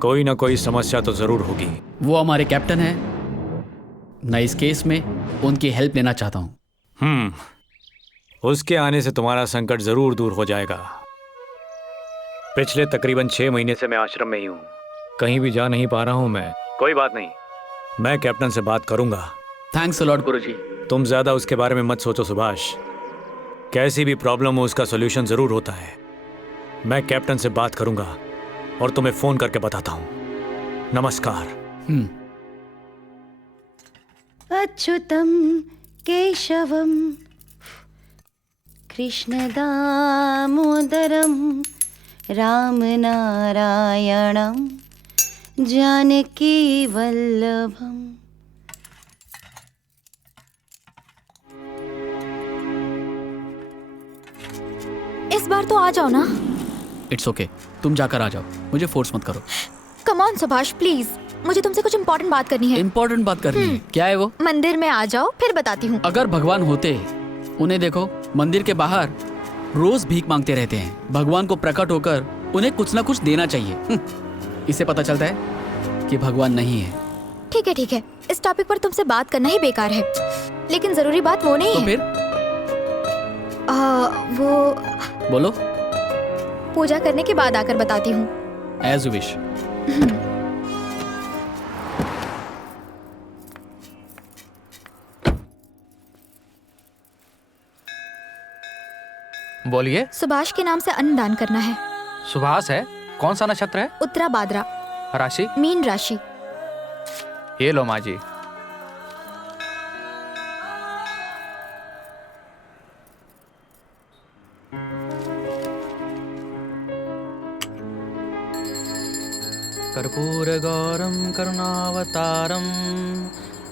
कोई ना कोई समस्या तो जरूर होगी। वो हमारे कैप्टन है, मैं इस केस में उनकी हेल्प लेना चाहता हूँ। उसके आने से तुम्हारा संकट जरूर दूर हो जाएगा। पिछले तकरीबन 6 महीने से मैं आश्रम में ही हूँ, कहीं भी जा नहीं पा रहा हूँ मैं। कोई बात नहीं, मैं कैप्टन से बात करूंगा। थैंक्स अ लॉट गुरुजी। तुम ज्यादा उसके बारे में मत सोचो सुभाष, कैसी भी प्रॉब्लम हो उसका सॉल्यूशन जरूर होता है। मैं कैप्टन से बात करूंगा और तुम्हें फोन करके बताता हूं। नमस्कार। अच्युतम केशवम कृष्ण दामोदरम राम नारायणम जानकी वल्लभम। इस बार तो आ जाओ ना। इट्स ओके, तुम जाकर आ जाओ, मुझे फोर्स मत करो। कम ऑन सुभाष प्लीज, मुझे तुमसे कुछ इम्पोर्टेंट बात करनी है। इम्पोर्टेंट बात करनी है? क्या है वो? मंदिर में आ जाओ, फिर बताती हूँ। अगर भगवान होते, उन्हें देखो मंदिर के बाहर रोज भीख मांगते रहते हैं। भगवान को प्रकट होकर उन्हें कुछ ना कुछ देना चाहिए। इससे पता चलता है कि भगवान नहीं है। ठीक है ठीक है, इस टॉपिक पर तुमसे बात करना ही बेकार है, लेकिन जरूरी बात वो नहीं तो है। फिर? वो बोलो। पूजा करने के बाद आकर बताती हूँ। As you wish. बोलिए। सुभाष के नाम से अन्नदान करना है। सुभाष है? कौन सा नक्षत्र है? उत्तरा भाद्रा। राशि? मीन राशि। ये लो माँ जी। कर्पूर गौरम करुणावतारम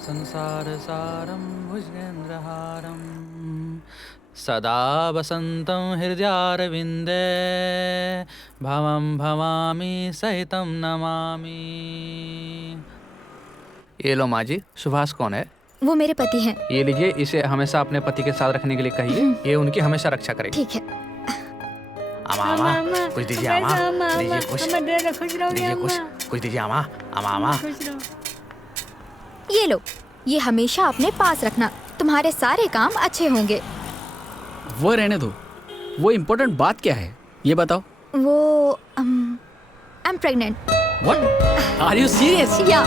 संसार सारम भुजगेंद्रहारम सदा वसंतं हृदयारविंदे भवं भवामी सहितं नमामि। ये लो माँ जी। सुभाष कौन है? वो मेरे पति हैं। ये लीजिए, इसे हमेशा अपने पति के साथ रखने के लिए कहिए, ये उनकी हमेशा रक्षा करेगी। ठीक है। आमा आमा कुछ दीजिए, आमा दीजिए कुछ, दीजिए कुछ दीजिए, आमा आमा आमा। ये लो, ये हमेशा अपने पास रखना, तुम्हारे सारे काम अच्छे होंगे। वो रहने दो, वो इम्पोर्टेंट बात क्या है ये बताओ। वो I am pregnant. What? Are you serious? Yeah.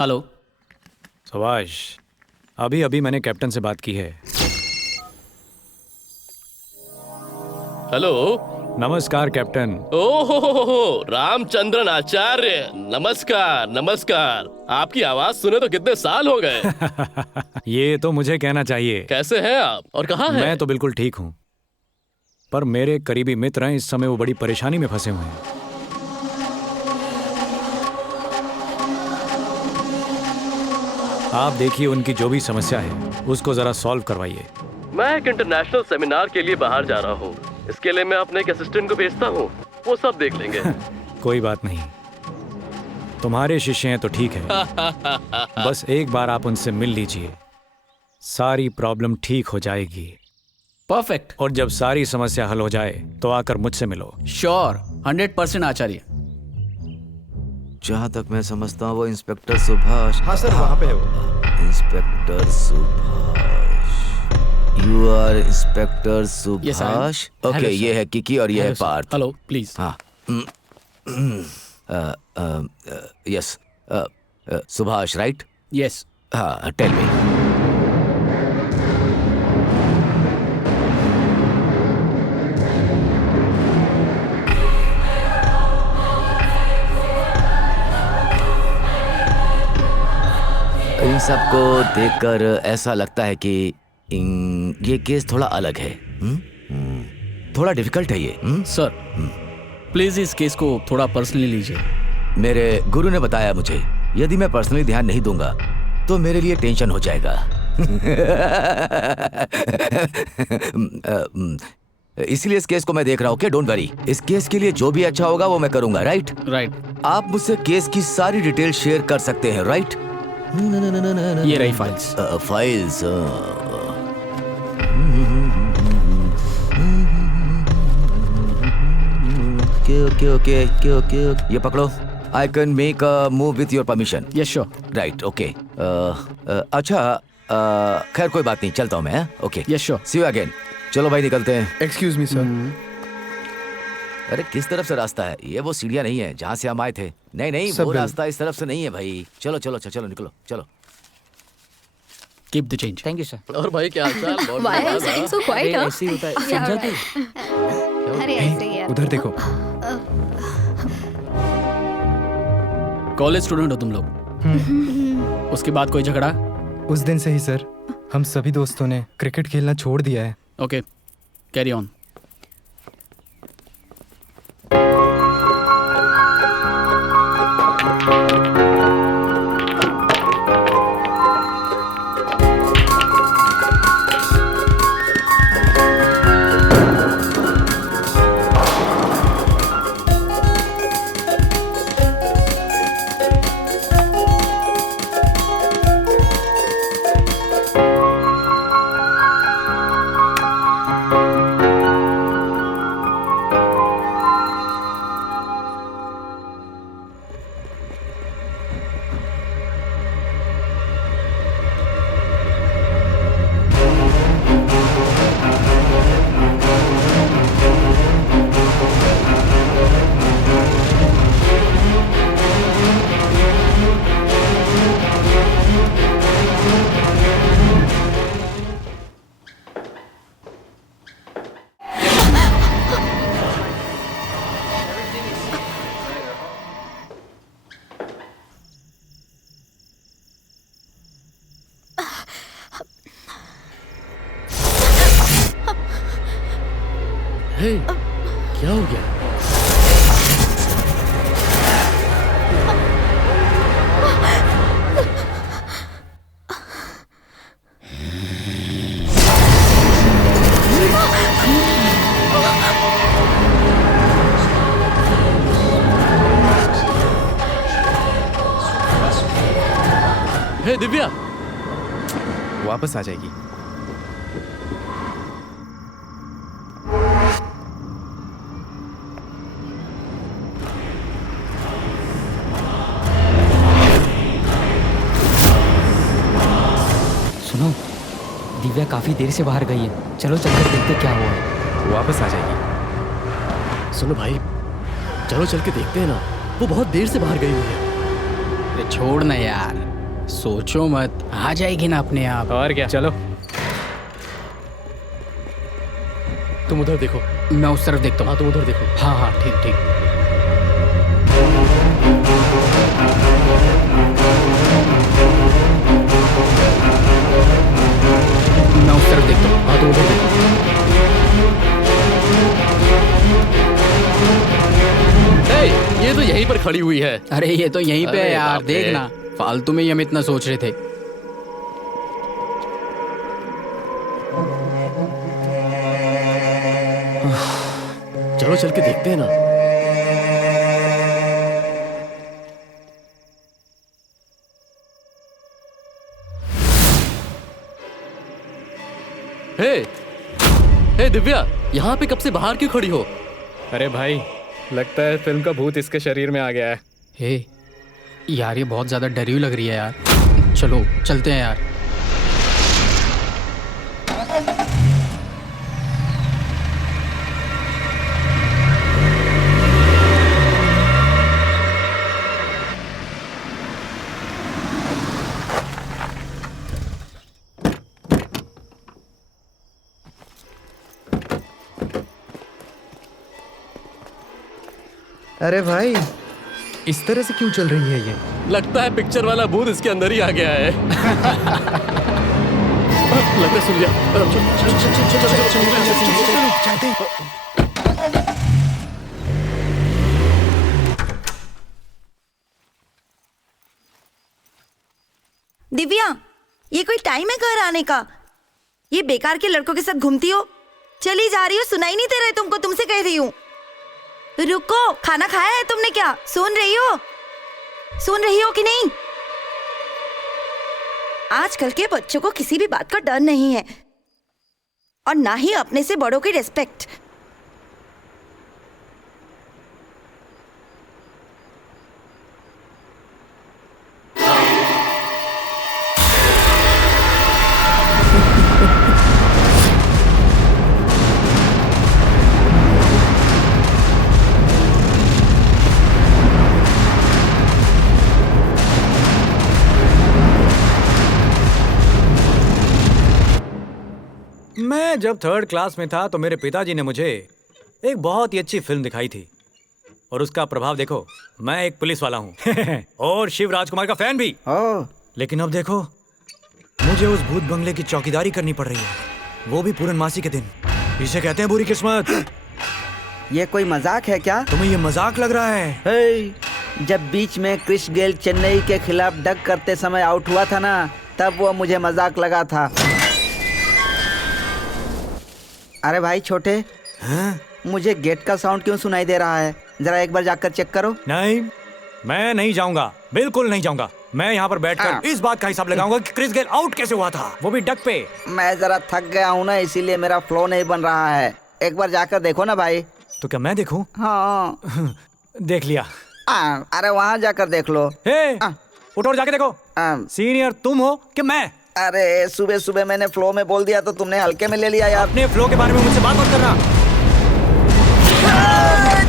Hello Subhash, अभी अभी मैंने कैप्टन से बात की है। हेलो। नमस्कार कैप्टन। ओहो रामचंद्रन आचार्य, नमस्कार नमस्कार। आपकी आवाज सुने तो कितने साल हो गए। ये तो मुझे कहना चाहिए। कैसे हैं आप और कहाँ हैं? मैं तो बिल्कुल ठीक हूँ, पर मेरे करीबी मित्र हैं, इस समय वो बड़ी परेशानी में फंसे हुए हैं। आप देखिए उनकी जो भी समस्या है उसको जरा सॉल्व करवाइए। मैं एक इंटरनेशनल सेमिनार के लिए बाहर जा रहा हूँ, इसके लिए मैं अपने एक असिस्टेंट को भेजता हूँ, वो सब देख लेंगे। कोई बात नहीं, तुम्हारे शिष्य हैं तो ठीक है। बस एक बार आप उनसे मिल लीजिए, सारी प्रॉब्लम ठीक हो जाएगी। परफेक्ट। और जब सारी समस्या हल हो जाए तो आकर मुझसे मिलो। श्योर, 100% आचार्य। जहाँ तक मैं समझता हूँ वो इंस्पेक्टर सुभाष। हाँ सर, वहाँ पे है वो। Inspector Subhash, you are inspector Yes, I am. Subhash. Okay, Hello, ये sir. है किकी और ये है Hello, sir. Parth. Hello please. हाँ। Yes, Subhash right? यस। हाँ, टेल मी। इन सबको देखकर ऐसा लगता है कि ये केस थोड़ा अलग है। थोड़ा डिफिकल्ट है ये। सर प्लीज इस केस को थोड़ा पर्सनली लीजिए। मेरे गुरु ने बताया मुझे यदि मैं पर्सनली ध्यान नहीं दूंगा तो मेरे लिए टेंशन हो जाएगा। इसलिए इस केस को मैं देख रहा हूँ। Okay, don't worry. इस केस के लिए जो भी अच्छा होगा वो मैं करूंगा। राइट? आप मुझसे केस की सारी डिटेल शेयर कर सकते हैं। राइट? ये रही फाइल्स। फाइल्स। ओके, ये पकड़ो। I can make a move with your permission. Yes sure. Right, okay. अच्छा, खैर कोई बात नहीं, चलता हूँ मैं। Okay, yes sure. See you again. चलो भाई, निकलते हैं। Excuse me sir. अरे किस तरफ से रास्ता है? ये वो सीढ़ियाँ नहीं है जहाँ से हम आए थे। नहीं, वो रास्ता इस तरफ से नहीं है भाई। चलो चलो चलो, निकलो चलो। Keep the change. Thank you sir. और भाई क्या हालचाल? बहुत Why are you बढ़िया। sitting so quiet, huh? ऐसे ही होता है, Yeah, समझा right. तू? अरे ऐसे ही यार। उधर देखो। कॉलेज स्टूडेंट हो तुम लोग? उसके बाद कोई झगड़ा? उस दिन से ही सर, हम सभी दोस्तों ने क्रिकेट खेलना छोड़ दिया है। Okay, carry on. हे, क्या हो गया? हे दिव्या, वापस आ जाएगी। सुनो, दिव्या काफी देर से बाहर गई है। चलो चलकर देखते क्या हुआ है। वापस आ जाएगी। सुनो भाई, चलो चल के देखते हैं ना। वो बहुत देर से बाहर गई हुई है। अरे छोड़ ना यार, सोचो मत, आ जाएगी ना अपने आप। और क्या, चलो। तुम उधर देखो। मैं उस तरफ देखता हूँ। हाँ, तुम उधर देखो। हाँ हाँ, ठीक ठीक। मैं उस तरफ देखता हूँ। हाँ, तुम उधर देखो। ये तो यहीं पर खड़ी हुई है। अरे ये तो यहीं पे है अरे यार, बाप रे। देखना। फालतू में ही हम इतना सोच रहे थे। चलो चल के देखते हैं ना। हे दिव्या, यहाँ पे कब से बाहर क्यों खड़ी हो? अरे भाई, लगता है फिल्म का भूत इसके शरीर में आ गया है। हे यार, ये बहुत ज्यादा डरी हुई लग रही है यार। चलो चलते हैं यार। अरे भाई, इस तरह से क्यों चल रही है ये? लगता है पिक्चर वाला भूत इसके अंदर ही आ गया है। लगता है सुन लिया। दिव्या, ये कोई टाइम है घर आने का? ये बेकार के लड़कों के साथ घूमती हो? चली जा रही हो, सुनाई नहीं दे रहा है तुमको? तुमसे कह रही हूँ रुको। खाना खाया है तुमने क्या? सुन रही हो? सुन रही हो कि नहीं? आजकल के बच्चों को किसी भी बात का डर नहीं है, और ना ही अपने से बड़ों की रिस्पेक्ट। मैं जब 3rd क्लास में था तो मेरे पिताजी ने मुझे एक बहुत ही अच्छी फिल्म दिखाई थी, और उसका प्रभाव देखो। मैं एक पुलिस वाला हूँ और शिव राजकुमार का फैन भी। लेकिन अब देखो, मुझे उस भूत बंगले की चौकीदारी करनी पड़ रही है, वो भी पूर्णमासी के दिन। इसे कहते हैं बुरी किस्मत। ये कोई मजाक है क्या? तुम्हें ये मजाक लग रहा है? जब बीच में क्रिस गेल चेन्नई के खिलाफ डक करते समय आउट हुआ था ना, तब वो मुझे मजाक लगा था। अरे भाई छोटे, मुझे गेट का साउंड क्यों सुनाई दे रहा है? जरा एक बार जाकर चेक करो। नहीं, मैं नहीं जाऊंगा, बिल्कुल नहीं जाऊंगा। मैं यहाँ पर बैठकर इस बात का हिसाब लगाऊंगा कि क्रिस गेल आउट कैसे हुआ था, वो भी डक पे। मैं जरा थक गया हूँ ना, इसीलिए मेरा फ्लो नहीं बन रहा है। एक बार जाकर देखो ना भाई। तो क्या मैं देखूं? हाँ। देख लिया। अरे वहाँ जाकर देख लो। उठो और जाके देखो। सीनियर तुम हो कि मैं? अरे सुबह सुबह मैंने फ्लो में बोल दिया तो तुमने हल्के में ले लिया यार। अपने फ्लो के बारे में मुझसे बात मत करना।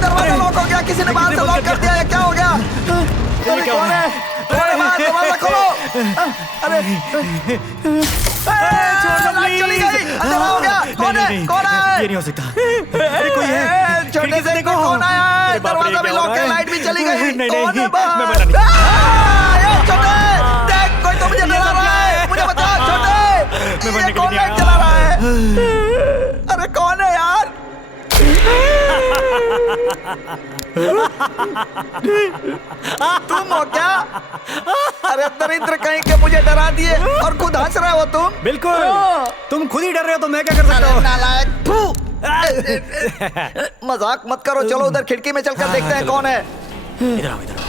दरवाजा लॉक हो गया, किसी ने बाहर से लॉक कर दिया है, क्या हो गया? अरे कौन है? दरवाजा खोलो। अरे चली गई, अंधेरा हो गया। कौन है? कौन है? ये नहीं हो सकता। अरे कोई है? छोटे से देखो कौन आया है? दरवाजा भी लॉक है, लाइट भी चली गई। कौन है बाहर? छोटे देख, कोई तो मुझे डरा रहा है, मुझे बता छोटे। ये कौन लाइट चला रहा है? अरे कौन है यार? तुम हो क्या? अरे दरिद्र कहीं के, मुझे डरा दिए और खुद हंस रहे हो तुम। बिल्कुल, तुम खुद ही डर रहे हो तो मैं क्या कर सकता हूँ? नालायक। मजाक मत करो, चलो उधर खिड़की में चलकर देखते हैं कौन है। इधर आओ, इधर आओ।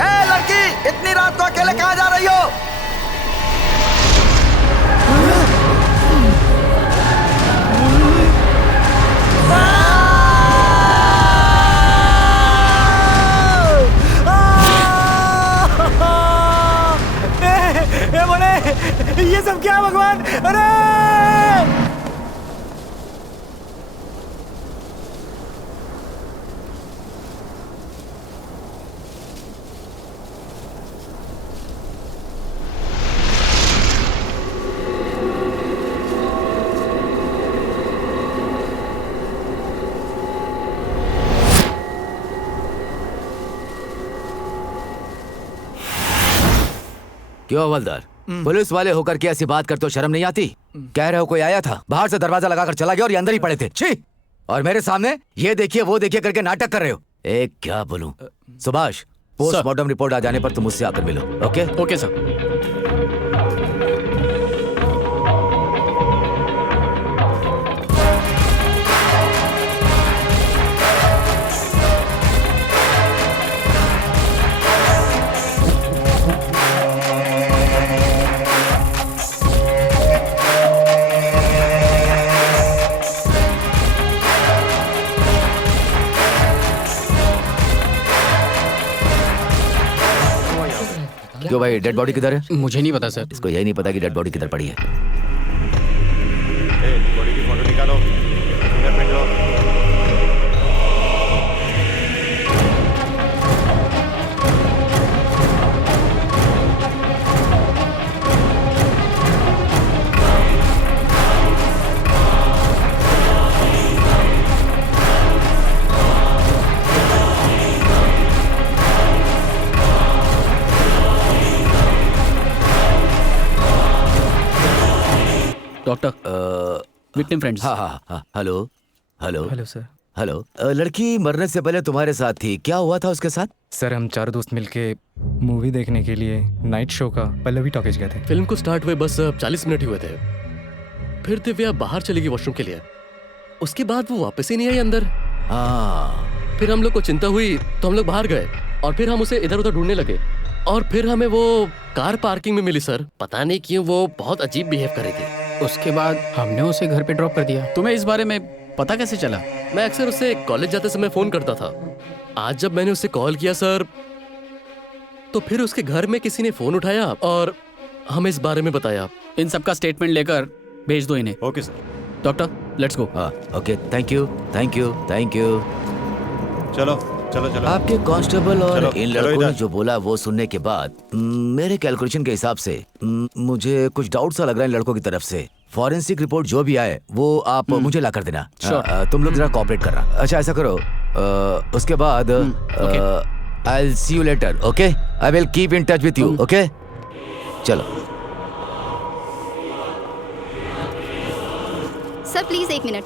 ए लड़की, इतनी रात को अकेले कहाँ जा रही हो? ये सब क्या भगवान? अरे क्यों हवलदार, पुलिस वाले होकर के ऐसी बात करते हो शर्म नहीं आती? कह रहे हो कोई आया था, बाहर से दरवाजा लगाकर चला गया और ये अंदर ही पड़े थे। छी! और मेरे सामने ये देखिए वो देखिए करके नाटक कर रहे हो। एक क्या बोलूं? सुभाष, पोस्टमार्टम रिपोर्ट आ जाने पर तुम मुझसे आकर मिलो। ओके? Okay sir. क्यों भाई, डेड बॉडी किधर है? मुझे नहीं पता सर। इसको यही नहीं पता कि डेड बॉडी किधर पड़ी है। बॉडी की फोटो निकालो, फिंगरप्रिंट लो। Doctor victim friends. हाँ हाँ हाँ, hello hello hello sir. Hello. लड़की मरने से पहले तुम्हारे साथ थी, क्या हुआ था उसके साथ? सर हम 4 दोस्त मिलके मूवी देखने के लिए नाइट शो का पल्लवी टॉकीज गए थे। फिल्म को स्टार्ट हुए बस 40 मिनट ही हुए थे, फिर दिव्या बाहर चली गई वॉशरूम के लिए। उसके बाद वो वापस ही नहीं आई अंदर। हाँ। फिर हम लोग को चिंता हुई तो हम लोग बाहर गए और फिर हम उसे इधर उधर ढूंढने लगे और फिर हमें वो कार पार्किंग में मिली सर। पता नहीं क्यों वो बहुत अजीब बिहेव कर रही थी। उसके बाद हमने उसे घर पे ड्रॉप कर दिया। तुम्हें इस बारे में पता कैसे चला? मैं अक्सर उसे कॉलेज जाते समय फोन करता था। आज जब मैंने उसे कॉल किया सर, तो फिर उसके घर में किसी ने फोन उठाया और हमें इस बारे में बताया। इन सबका स्टेटमेंट लेकर भेज दो इन्हें। Okay sir. Doctor let's go. Okay, thank you thank you thank you. चलो चलो चलो। आपके कांस्टेबल और चलो, इन चलो लड़कों ने इधर। जो बोला वो सुनने के बाद मेरे कैलकुलेशन के हिसाब से मुझे कुछ डाउट सा लग रहा है इन लड़कों की तरफ से। फॉरेंसिक रिपोर्ट जो भी आए वो आप मुझे ला कर देना। तुम लोग जरा कोऑपरेट करना। अच्छा ऐसा करो, उसके बाद I will see you later. Okay, I will keep in touch with you. Okay चलो। Sir please 1 minute.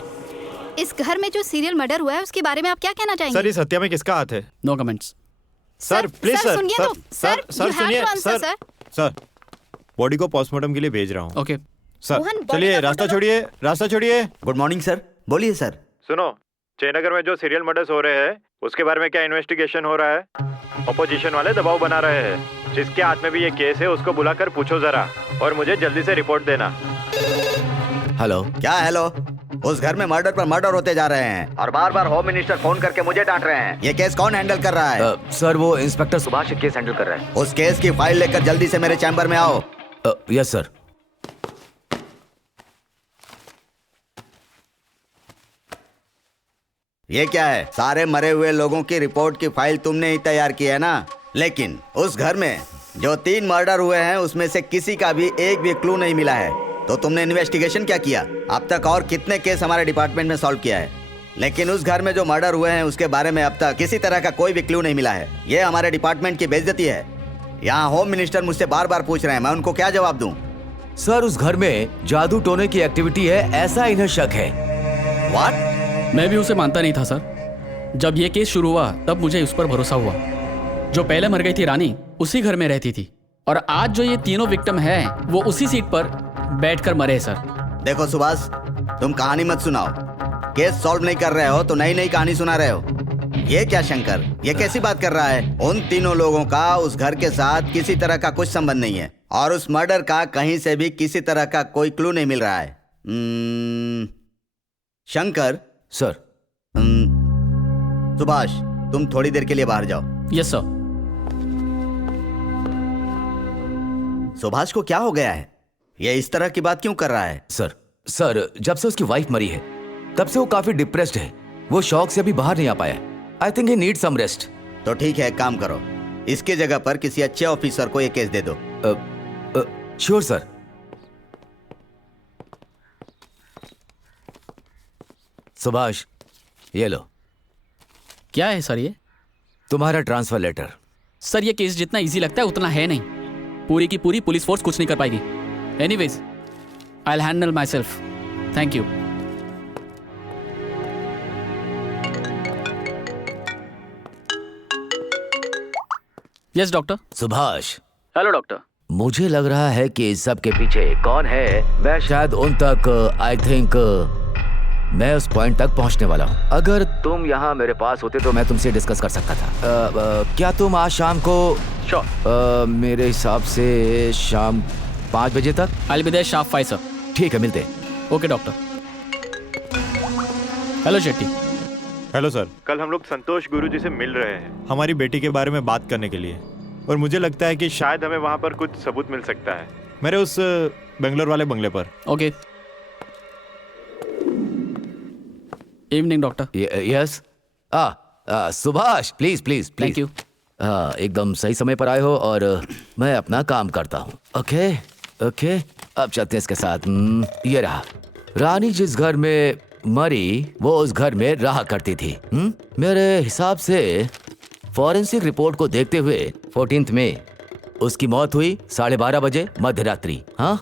इस घर में जो सीरियल मर्डर हुआ है उसके बारे में आप क्या कहना चाहेंगे? सर इस हत्या में किसका हाथ है? No comments. Sir please sir सुनिए तो। सर you have सुनिए to answer, sir sir body को पोस्टमार्टम के लिए भेज रहा हूँ। ओके सर मोहन, body चलिए, का रास्ता छोड़िए रास्ता छोड़िए। Good morning sir. बोलिए सर। सुनो, जयनगर में जो सीरियल मर्डर्स हो रहे हैं उसके बारे में क्या इन्वेस्टिगेशन हो रहा है? ऑपोजिशन वाले दबाव बना रहे हैं। जिसके हाथ में भी ये केस है उसको बुलाकर पूछो जरा और मुझे जल्दी से रिपोर्ट देना। हेलो। क्या हेलो? उस घर में मर्डर पर मर्डर होते जा रहे हैं और बार बार होम मिनिस्टर फोन करके मुझे डांट रहे हैं। ये केस कौन हैंडल कर रहा है? सर वो इंस्पेक्टर सुभाष केस हैंडल कर रहा है। उस केस की फाइल लेकर जल्दी से मेरे चैम्बर में आओ। Yes sir. ये क्या है? सारे मरे हुए लोगों की रिपोर्ट की फाइल तुमने ही तैयार की है ना? लेकिन उस घर में जो 3 मर्डर हुए हैं उसमें से किसी का भी एक भी क्लू नहीं मिला है। तो तुमने इन्वेस्टिगेशन क्या किया? अब तक और कितने केस हमारे डिपार्टमेंट में सॉल्व किया है, लेकिन उस घर में जो मर्डर हुए हैं उसके बारे में अब तक किसी तरह का कोई भी क्लू नहीं मिला है। ये हमारे डिपार्टमेंट की बेइज्जती है। यहाँ होम मिनिस्टर मुझसे बार बार पूछ रहे हैं, मैं उनको क्या जवाब दूं? सर उस घर में जादू टोने की एक्टिविटी है ऐसा इन्हें शक है। व्हाट? मैं भी उसे मानता नहीं था सर। जब ये केस शुरू हुआ तब मुझे उस पर भरोसा हुआ। जो पहले मर गई थी रानी उसी घर में रहती थी और आज जो ये तीनों विक्टिम हैं वो उसी सीट पर बैठकर मरे सर। देखो सुभाष, तुम कहानी मत सुनाओ। केस सॉल्व नहीं कर रहे हो तो नई नई कहानी सुना रहे हो। ये क्या शंकर, ये कैसी बात कर रहा है? उन तीनों लोगों का उस घर के साथ किसी तरह का कुछ संबंध नहीं है और उस मर्डर का कहीं से भी किसी तरह का कोई क्लू नहीं मिल रहा है। शंकर। सर। सुभाष, तुम थोड़ी देर के लिए बाहर जाओ। Yes sir. सुभाष को क्या हो गया है? ये इस तरह की बात क्यों कर रहा है? सर जब से उसकी वाइफ मरी है तब से वो काफी डिप्रेस्ड है। वो शौक से अभी बाहर नहीं आ पाया। I think he need some rest. तो ठीक है, काम करो, इसकी जगह पर किसी अच्छे ऑफिसर को ये केस दे दो। Sure sir. सुभाष ये लो। क्या है सर ये? तुम्हारा ट्रांसफर लेटर। सर ये केस जितना इजी लगता है उतना है नहीं। पूरी की पूरी पुलिस फोर्स कुछ नहीं कर पाएगी। Anyways I will handle my self. Thank you. Yes doctor. Subhash. Hello doctor. मुझे लग रहा है कि इस सब के पीछे कौन है मैं शायद उन तक आई थिंक मैं उस पॉइंट तक पहुंचने वाला हूं। अगर तुम यहाँ मेरे पास होते तो मैं तुमसे डिस्कस कर सकता था। क्या तुम आज शाम को? मेरे हिसाब से शाम 5 बजे तक। I will be there sharp 5 sir. ठीक है, मिलते हैं। Okay doctor. Hello Shetty. Hello sir. कल हम लोग संतोष गुरुजी से मिल रहे हैं हमारी बेटी के बारे में बात करने के लिए, और मुझे लगता है कि शायद हमें वहाँ पर कुछ सबूत मिल सकता है मेरे उस बेंगलोर वाले बंगले पर। Okay. Evening doctor. Yes. Subhash please please please. Thank you. एकदम सही समय पर आए हो और मैं अपना काम करता हूँ। ओके ओके, अब चलते हैं इसके साथ। ये रहा रानी। जिस घर में मरी वो उस घर में रहा करती थी। मेरे हिसाब से फॉरेंसिक रिपोर्ट को देखते हुए 14 में उसकी मौत हुई 12:30 बजे मध्य रात्रि। हाँ,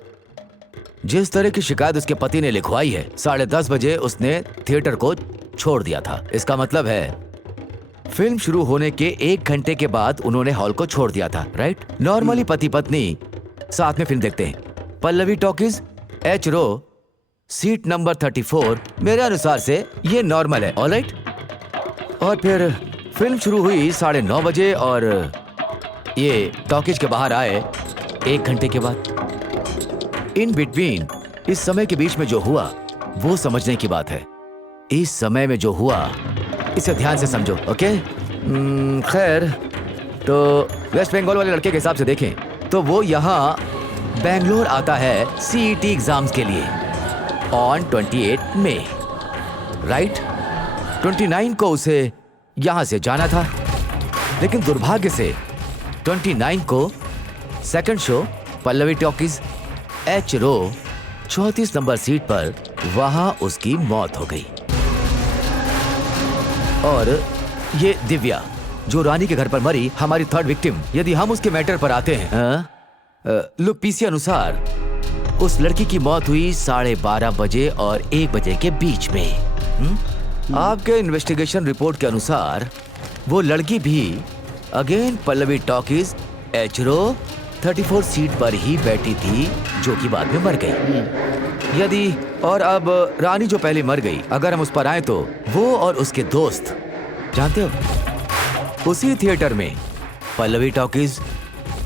जिस तरह की शिकायत उसके पति ने लिखवाई है, 10:30 बजे उसने थिएटर को छोड़ दिया था। इसका मतलब है फिल्म शुरू होने के 1 घंटे के बाद उन्होंने हॉल को छोड़ दिया था, राइट? नॉर्मली पति पत्नी साथ में फिल्म देखते हैं। पल्लवी टॉकीज, एच रो, सीट नंबर 34, मेरे अनुसार से ये नॉर्मल है, ऑलराइट? और फिर फिल्म शुरू हुई 9:30 बजे और ये टॉकीज के बाहर आए 1 घंटे के बाद। इन बिटवीन, इस समय के बीच में जो हुआ वो समझने की बात है। इस समय में जो हुआ इसे ध्यान से समझो, ओके? खैर, तो वेस्ट बंगाल वाले लड़के के हिसाब से देखें तो वो यहाँ बेंगलोर आता है CET एग्जाम्स के लिए ऑन 28 मई, राइट? 29 को उसे यहाँ से जाना था, लेकिन दुर्भाग्य से 29 को second show Pallavi talkies, H row 34 number seat पर वहां उसकी मौत हो गई। और ये दिव्या जो रानी के घर पर मरी, हमारी थर्ड विक्टिम, यदि हम उसके मैटर पर आते हैं, लुक पीसी अनुसार उस लड़की की मौत हुई 12:30 बजे और 1 बजे के बीच में। आपके इन्वेस्टिगेशन रिपोर्ट के अनुसार वो लड़की भी again Pallavi talkies, H row 34 seat पर ही बैठी थी, जो कि बाद में मर गई। यदि और अब रानी जो पहले मर गई, अगर हम उस पर आए तो वो और उसके दोस्त, जानते हो, उसी थिएटर में Pallavi talkies,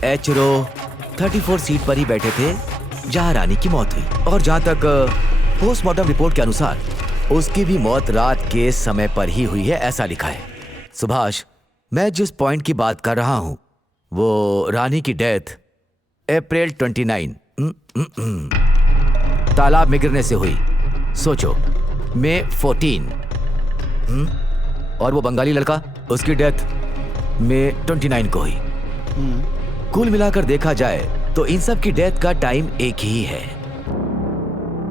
H row 34 seat पर ही बैठे थे जहां रानी की मौत हुई। और जहां तक पोस्टमार्टम रिपोर्ट के अनुसार उसकी भी मौत रात के समय पर ही हुई है, ऐसा लिखा है। सुभाष, मैं जिस पॉइंट की बात कर रहा हूं वो रानी की डेथ अप्रैल 29 तालाब में गिरने से हुई। सोचो, मई 14 और वो बंगाली लड़का, उसकी डेथ मई 29 को हुई। कुल मिलाकर देखा जाए तो इन सब की डेथ का टाइम एक ही है,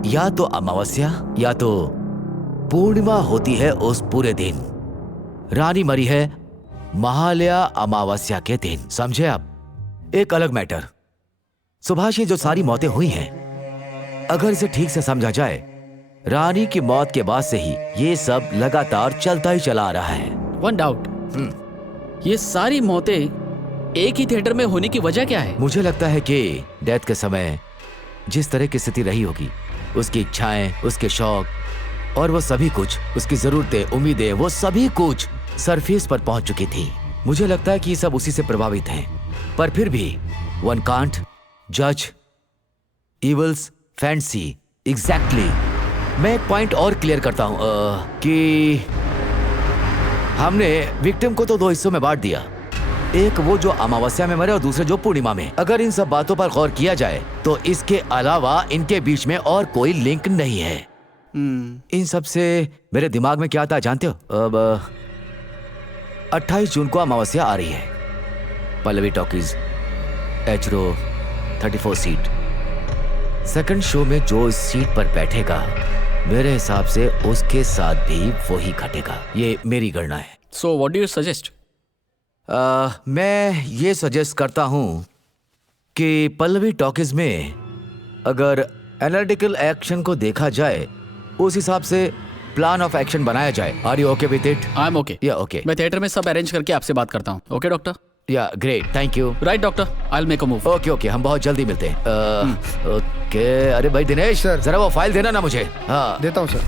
या तो अमावस्या या तो पूर्णिमा होती है उस पूरे दिन। रानी मरी है महालया अमावस्या के दिन, समझे आप? एक अलग मैटर सुभाष, ये जो सारी मौतें हुई हैं, अगर इसे ठीक से समझा जाए, रानी की मौत के बाद से ही ये सब लगातार चलता ही चला आ रहा है। वन डाउट, ये सारी मौतें एक ही थिएटर में होने की वजह क्या है? मुझे लगता है कि डेथ के समय जिस तरह की स्थिति रही होगी, उसकी इच्छाएं, उसके शौक और वो सभी कुछ, उसकी जरूरतें, उम्मीदें, वो सभी कुछ सरफेस पर पहुंच चुकी थी। मुझे लगता है कि ये सब उसी से प्रभावित हैं, पर फिर भी वन कांट जज इवल्स फैंसी। एग्जैक्टली। मैं एक पॉइंट और क्लियर करता हूं कि हमने विक्टिम को तो 2 हिस्सों में बांट दिया, एक वो जो अमावस्या में मरे और दूसरे जो पूर्णिमा में। अगर इन सब बातों पर गौर किया जाए तो इसके अलावा इनके बीच में और कोई लिंक नहीं है। इन सब से मेरे दिमाग में क्या आता है जानते हो? अब 28 जून को अमावस्या आ रही है। Pallavi talkies, H row 34 seat. Second show में जो इस सीट पर बैठेगा, मेरे हिसाब से उसके साथ भी वही घटेगा। ये मेरी गणना है। So what do you suggest? मैं ये सजेस्ट करता हूं कि पल्लवी टॉकीज में अगर एनालिटिकल एक्शन को देखा जाए, उस हिसाब से प्लान ऑफ एक्शन बनाया जाए। Are you okay with it? I am okay. Yeah okay. मैं थिएटर में सब अरेंज करके आपसे बात करता हूँ। Okay doctor? Yeah great, thank you. Right doctor, I will make a move. Okay okay, हम बहुत जल्दी मिलते हैं। ओके। अरे भाई दिनेश, जरा वो फाइल देना ना मुझे। हाँ देता हूँ सर।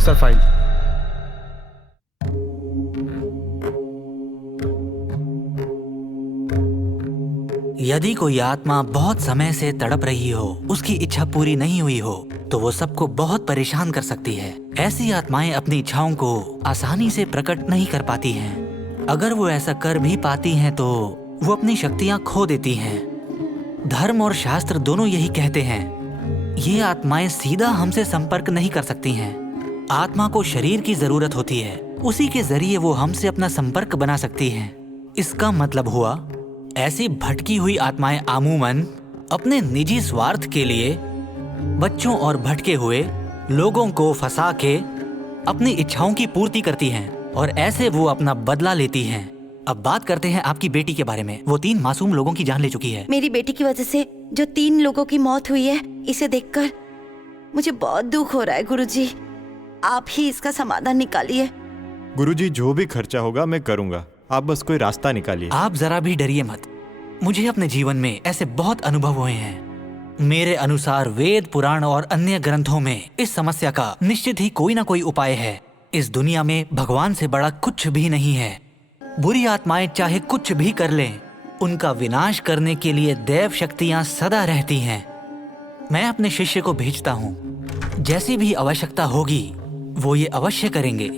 Sir file. यदि कोई आत्मा बहुत समय से तड़प रही हो, उसकी इच्छा पूरी नहीं हुई हो, तो वो सबको बहुत परेशान कर सकती है। ऐसी आत्माएं अपनी इच्छाओं को आसानी से प्रकट नहीं कर पाती हैं। अगर वो ऐसा कर भी पाती हैं तो वो अपनी शक्तियां खो देती हैं। धर्म और शास्त्र दोनों यही कहते हैं। ये आत्माएं सीधा हमसे संपर्क नहीं कर सकती हैं। आत्मा को शरीर की जरूरत होती है, उसी के जरिए वो हमसे अपना संपर्क बना सकती हैं। इसका मतलब हुआ, ऐसी भटकी हुई आत्माएं अमूमन अपने निजी स्वार्थ के लिए बच्चों और भटके हुए लोगों को फंसा के अपनी इच्छाओं की पूर्ति करती हैं, और ऐसे वो अपना बदला लेती हैं। अब बात करते हैं आपकी बेटी के बारे में। वो 3 मासूम लोगों की जान ले चुकी है। मेरी बेटी की वजह से जो 3 लोगों की मौत हुई है, इसे देखकर मुझे बहुत दुख हो रहा है गुरुजी। आप ही इसका समाधान निकालिए। गुरुजी, जो भी खर्चा होगा मैं करूंगा, आप बस कोई रास्ता निकालिए। आप जरा भी डरिए मत। मुझे अपने जीवन में ऐसे बहुत अनुभव हुए हैं। मेरे अनुसार वेद, पुराण और अन्य ग्रंथों में इस समस्या का निश्चित ही कोई ना कोई उपाय है। इस दुनिया में भगवान से बड़ा कुछ भी नहीं है। बुरी आत्माएं चाहे कुछ भी कर लें, उनका विनाश करने के लिए दैव शक्तियां सदा रहती हैं। मैं अपने शिष्य को भेजता हूँ, जैसी भी आवश्यकता होगी वो ये अवश्य करेंगे।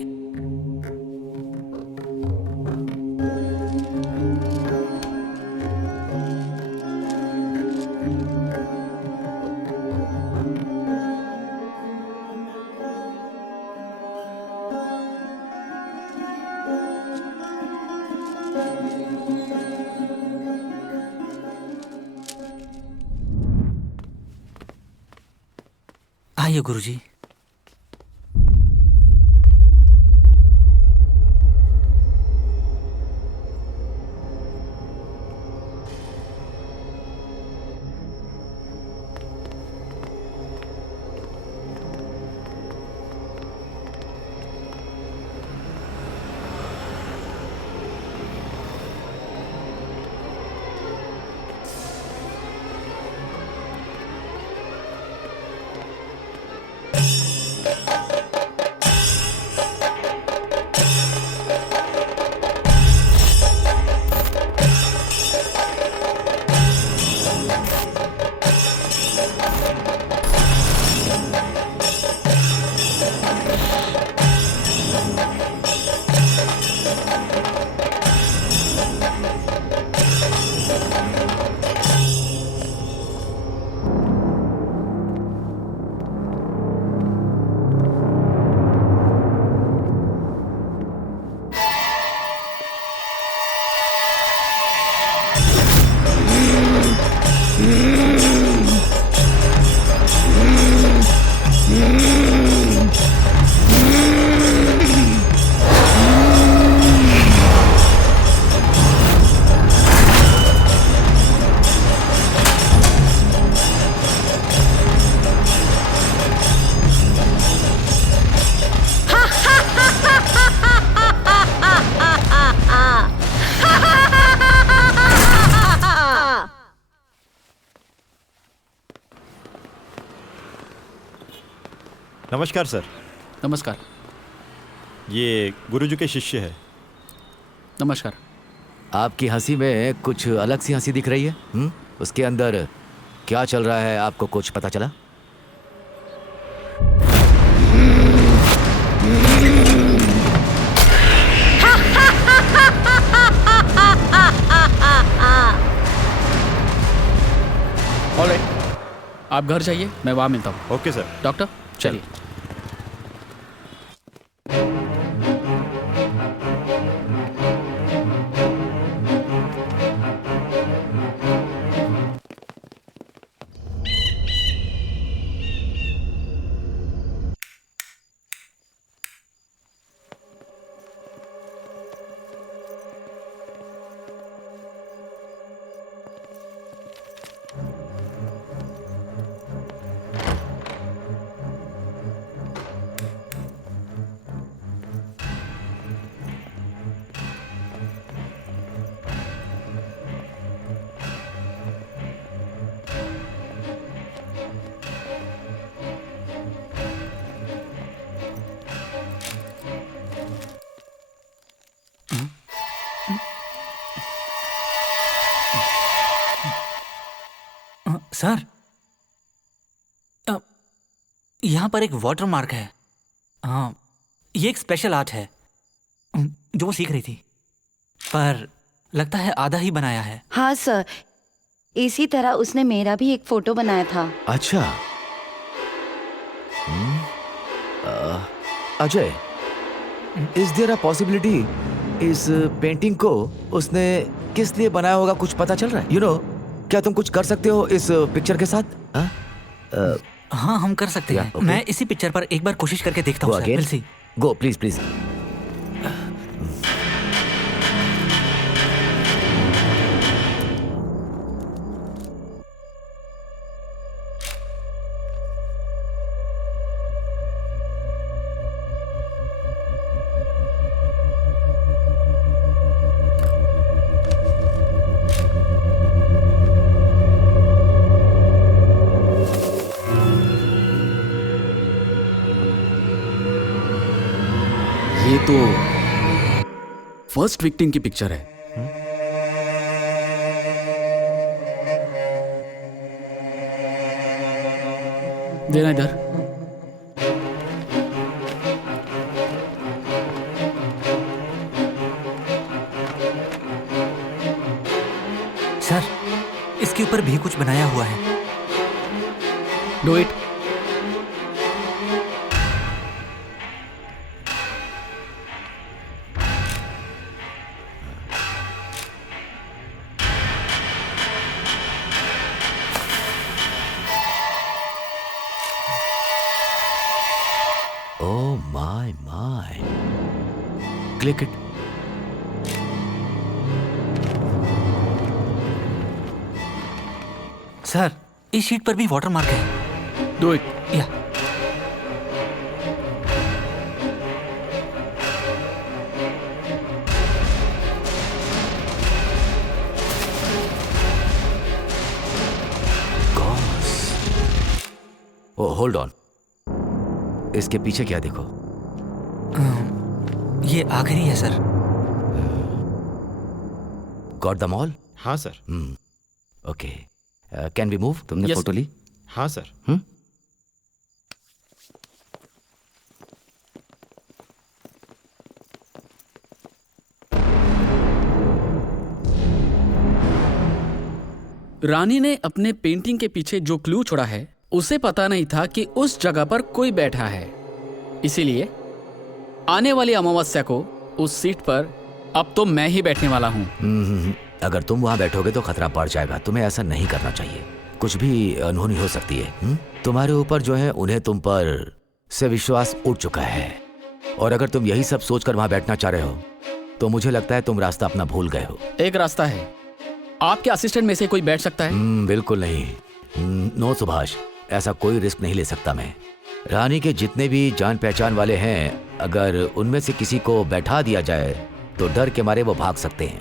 आइए गुरुजी। नमस्कार सर। नमस्कार। ये गुरुजी के शिष्य है। नमस्कार। आपकी हंसी में कुछ अलग सी हंसी दिख रही है। उसके अंदर क्या चल रहा है, आपको कुछ पता चला? ऑलराइट, आप घर जाइए, मैं वहाँ मिलता हूँ। Okay sir. डॉक्टर चलिए। सर, यहाँ पर एक वाटर मार्क है। हाँ, ये एक स्पेशल आर्ट है जो वो सीख रही थी, पर लगता है आधा ही बनाया है। हाँ सर, इसी तरह उसने मेरा भी एक फोटो बनाया था। अच्छा। Ajay, is there a possibility इस पेंटिंग को उसने किस लिए बनाया होगा, कुछ पता चल रहा है? यू नो, क्या तुम कुछ कर सकते हो इस पिक्चर के साथ? हाँ, हम कर सकते हैं। okay. मैं इसी पिक्चर पर एक बार कोशिश करके देखता हूँ। Go please please. First victim की पिक्चर है। देना इधर। सर, इसके ऊपर भी कुछ बनाया हुआ है। Do it. Oh my. Click it. Sir, इस शीट पर भी वाटर मार्क है। Do it. या। Oh, hold on. इसके पीछे क्या देखो? ये आखिरी है सर। Got them all? हाँ sir. Okay. Can we move? तुमने Yes. फोटो ली? हाँ सर। रानी ने अपने पेंटिंग के पीछे जो क्लू छोड़ा है उसे पता नहीं था कि उस जगह पर कोई बैठा है, इसीलिए आने वाली अमावस्या को उस सीट पर अब तो मैं ही बैठने वाला हूँ। अगर तुम वहां बैठोगे तो खतरा बढ़ जाएगा। तुम्हें ऐसा नहीं करना चाहिए। कुछ भी अनहोनी हो सकती है। तुम्हारे ऊपर जो है उन्हें तुम पर से विश्वास उठ चुका है, और अगर तुम यही सब सोचकर वहां बैठना चाह रहे हो तो मुझे लगता है तुम रास्ता अपना भूल गए हो। एक रास्ता है, आपके असिस्टेंट में से कोई बैठ सकता है? बिल्कुल नहीं। नो सुभाष, ऐसा कोई रिस्क नहीं ले सकता मैं। रानी के जितने भी जान पहचान वाले हैं, अगर उनमें से किसी को बैठा दिया जाए तो डर के मारे वो भाग सकते हैं।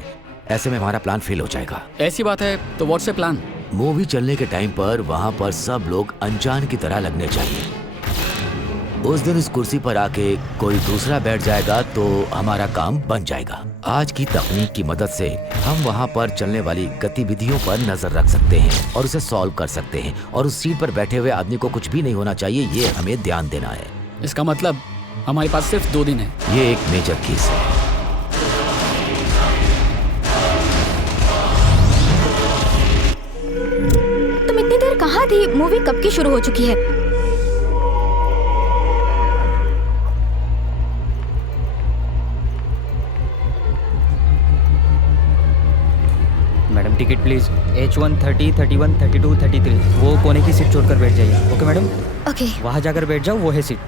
ऐसे में हमारा प्लान फेल हो जाएगा। ऐसी बात है तो व्हाट्स द प्लान? मूवी चलने के टाइम पर वहां पर सब लोग अनजान की तरह लगने चाहिए। उस दिन इस कुर्सी पर आके कोई दूसरा बैठ जाएगा तो हमारा काम बन जाएगा। आज की तकनीक की मदद से हम वहां पर चलने वाली गतिविधियों पर नजर रख सकते हैं और उसे सॉल्व कर सकते हैं, और उस सीट पर बैठे हुए आदमी को कुछ भी नहीं होना चाहिए, ये हमें ध्यान देना है। इसका मतलब हमारे पास सिर्फ 2 दिन है। ये एक मेजर केस है। तुम इतनी देर कहाँ थी? मूवी कब की शुरू हो चुकी है? Madam ticket please. H1 30 31 32 33 वो कोने की सीट छोड़कर बैठ जाइए। Okay madam? ओके। वहाँ जाकर बैठ जाओ, वो है सीट।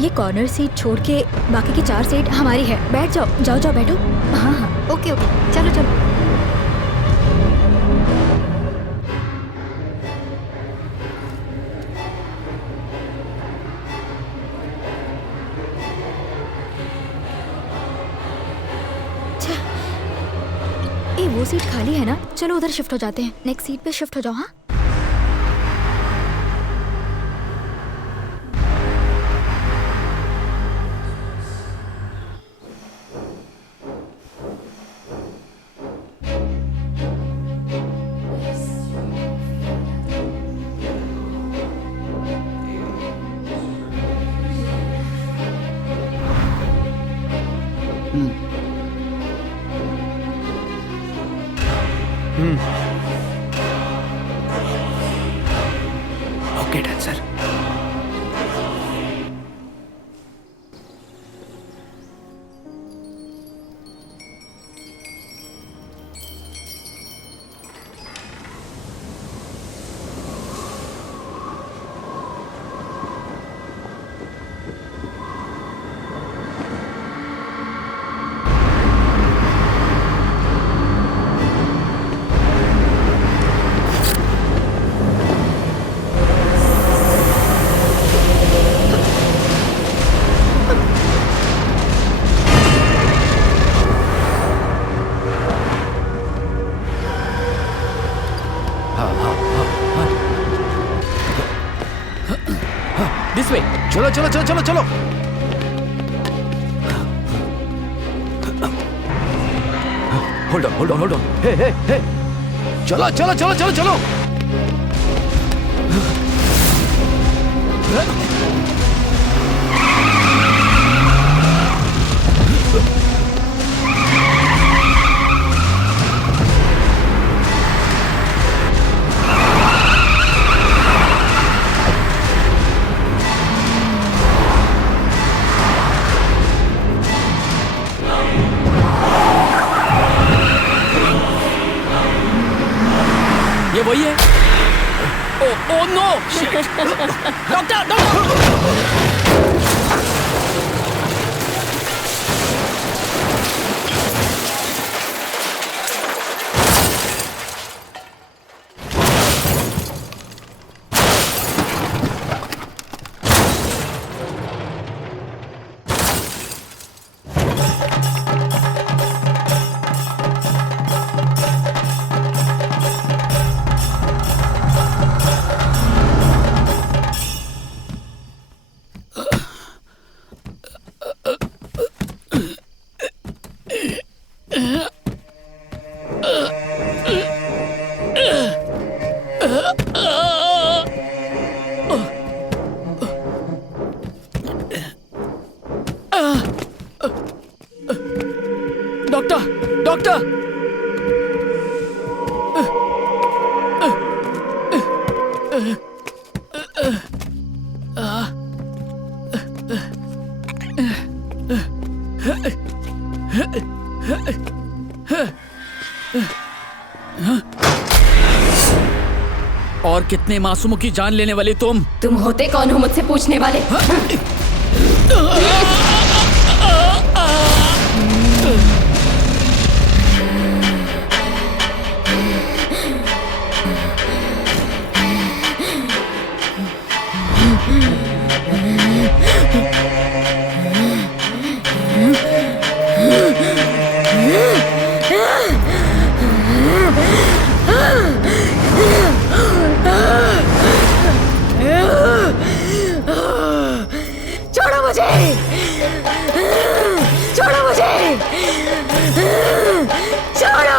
ये कॉर्नर सीट छोड़ के बाकी की 4 सीट हमारी है। बैठ जाओ, जाओ जाओ बैठो। हाँ हाँ ओके ओके, चलो चलो। ये वो सीट खाली है ना? चलो उधर शिफ्ट हो जाते हैं। नेक्स्ट सीट पे शिफ्ट हो जाओ। हाँ okay done sir. This way. चलो चलो चलो चलो चलो। होल्ड ऑन हे चलो चलो चलो चलो चलो ये वही है। ओ नो डॉक्टर डॉक्टर और कितने मासूमों की जान लेने वाले तुम होते कौन हो मुझसे पूछने वाले? छोड़ो मुझे! छोड़ो मुझे! छोड़ो!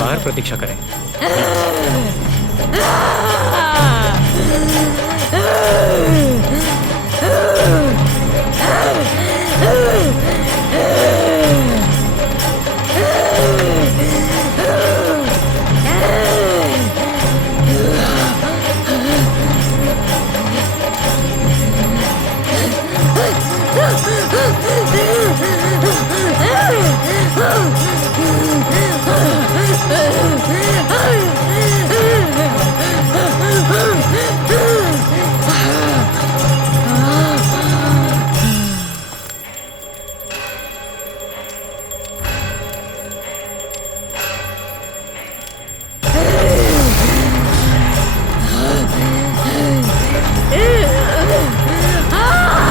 बाहर प्रतीक्षा करें। Ah!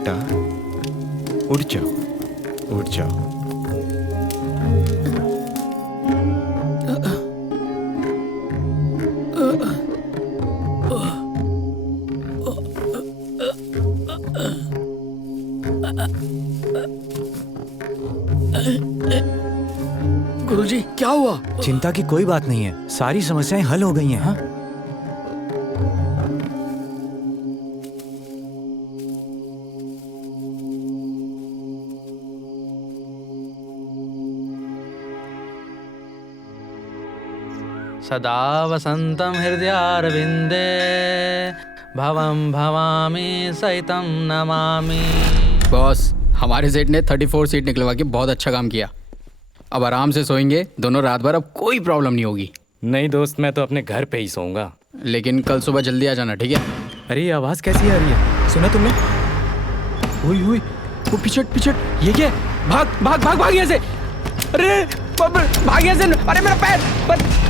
बेटा उठ जाओ उठ जाओ। गुरुजी क्या हुआ? चिंता की कोई बात नहीं है, सारी समस्याएं हल हो गई हैं। हाँ सदा वसंतम हृदयारविंदे भवम भवामी सहितम नमामि। बॉस, हमारे सेठ ने 34 सीट निकलवा के बहुत अच्छा काम किया। अब आराम से सोएंगे दोनों रात भर, अब कोई प्रॉब्लम नहीं होगी। नहीं दोस्त, मैं तो अपने घर पे ही सोऊंगा। लेकिन कल सुबह जल्दी आ जाना, ठीक है? अरे ये आवाज कैसी आ रही है? सुना तुमने? ओए ओए, वो पिछट पिछट, ये क्या? भाग भाग भाग भाग यहाँ से! अरे भाग यहाँ से! अरे मेरा पैर!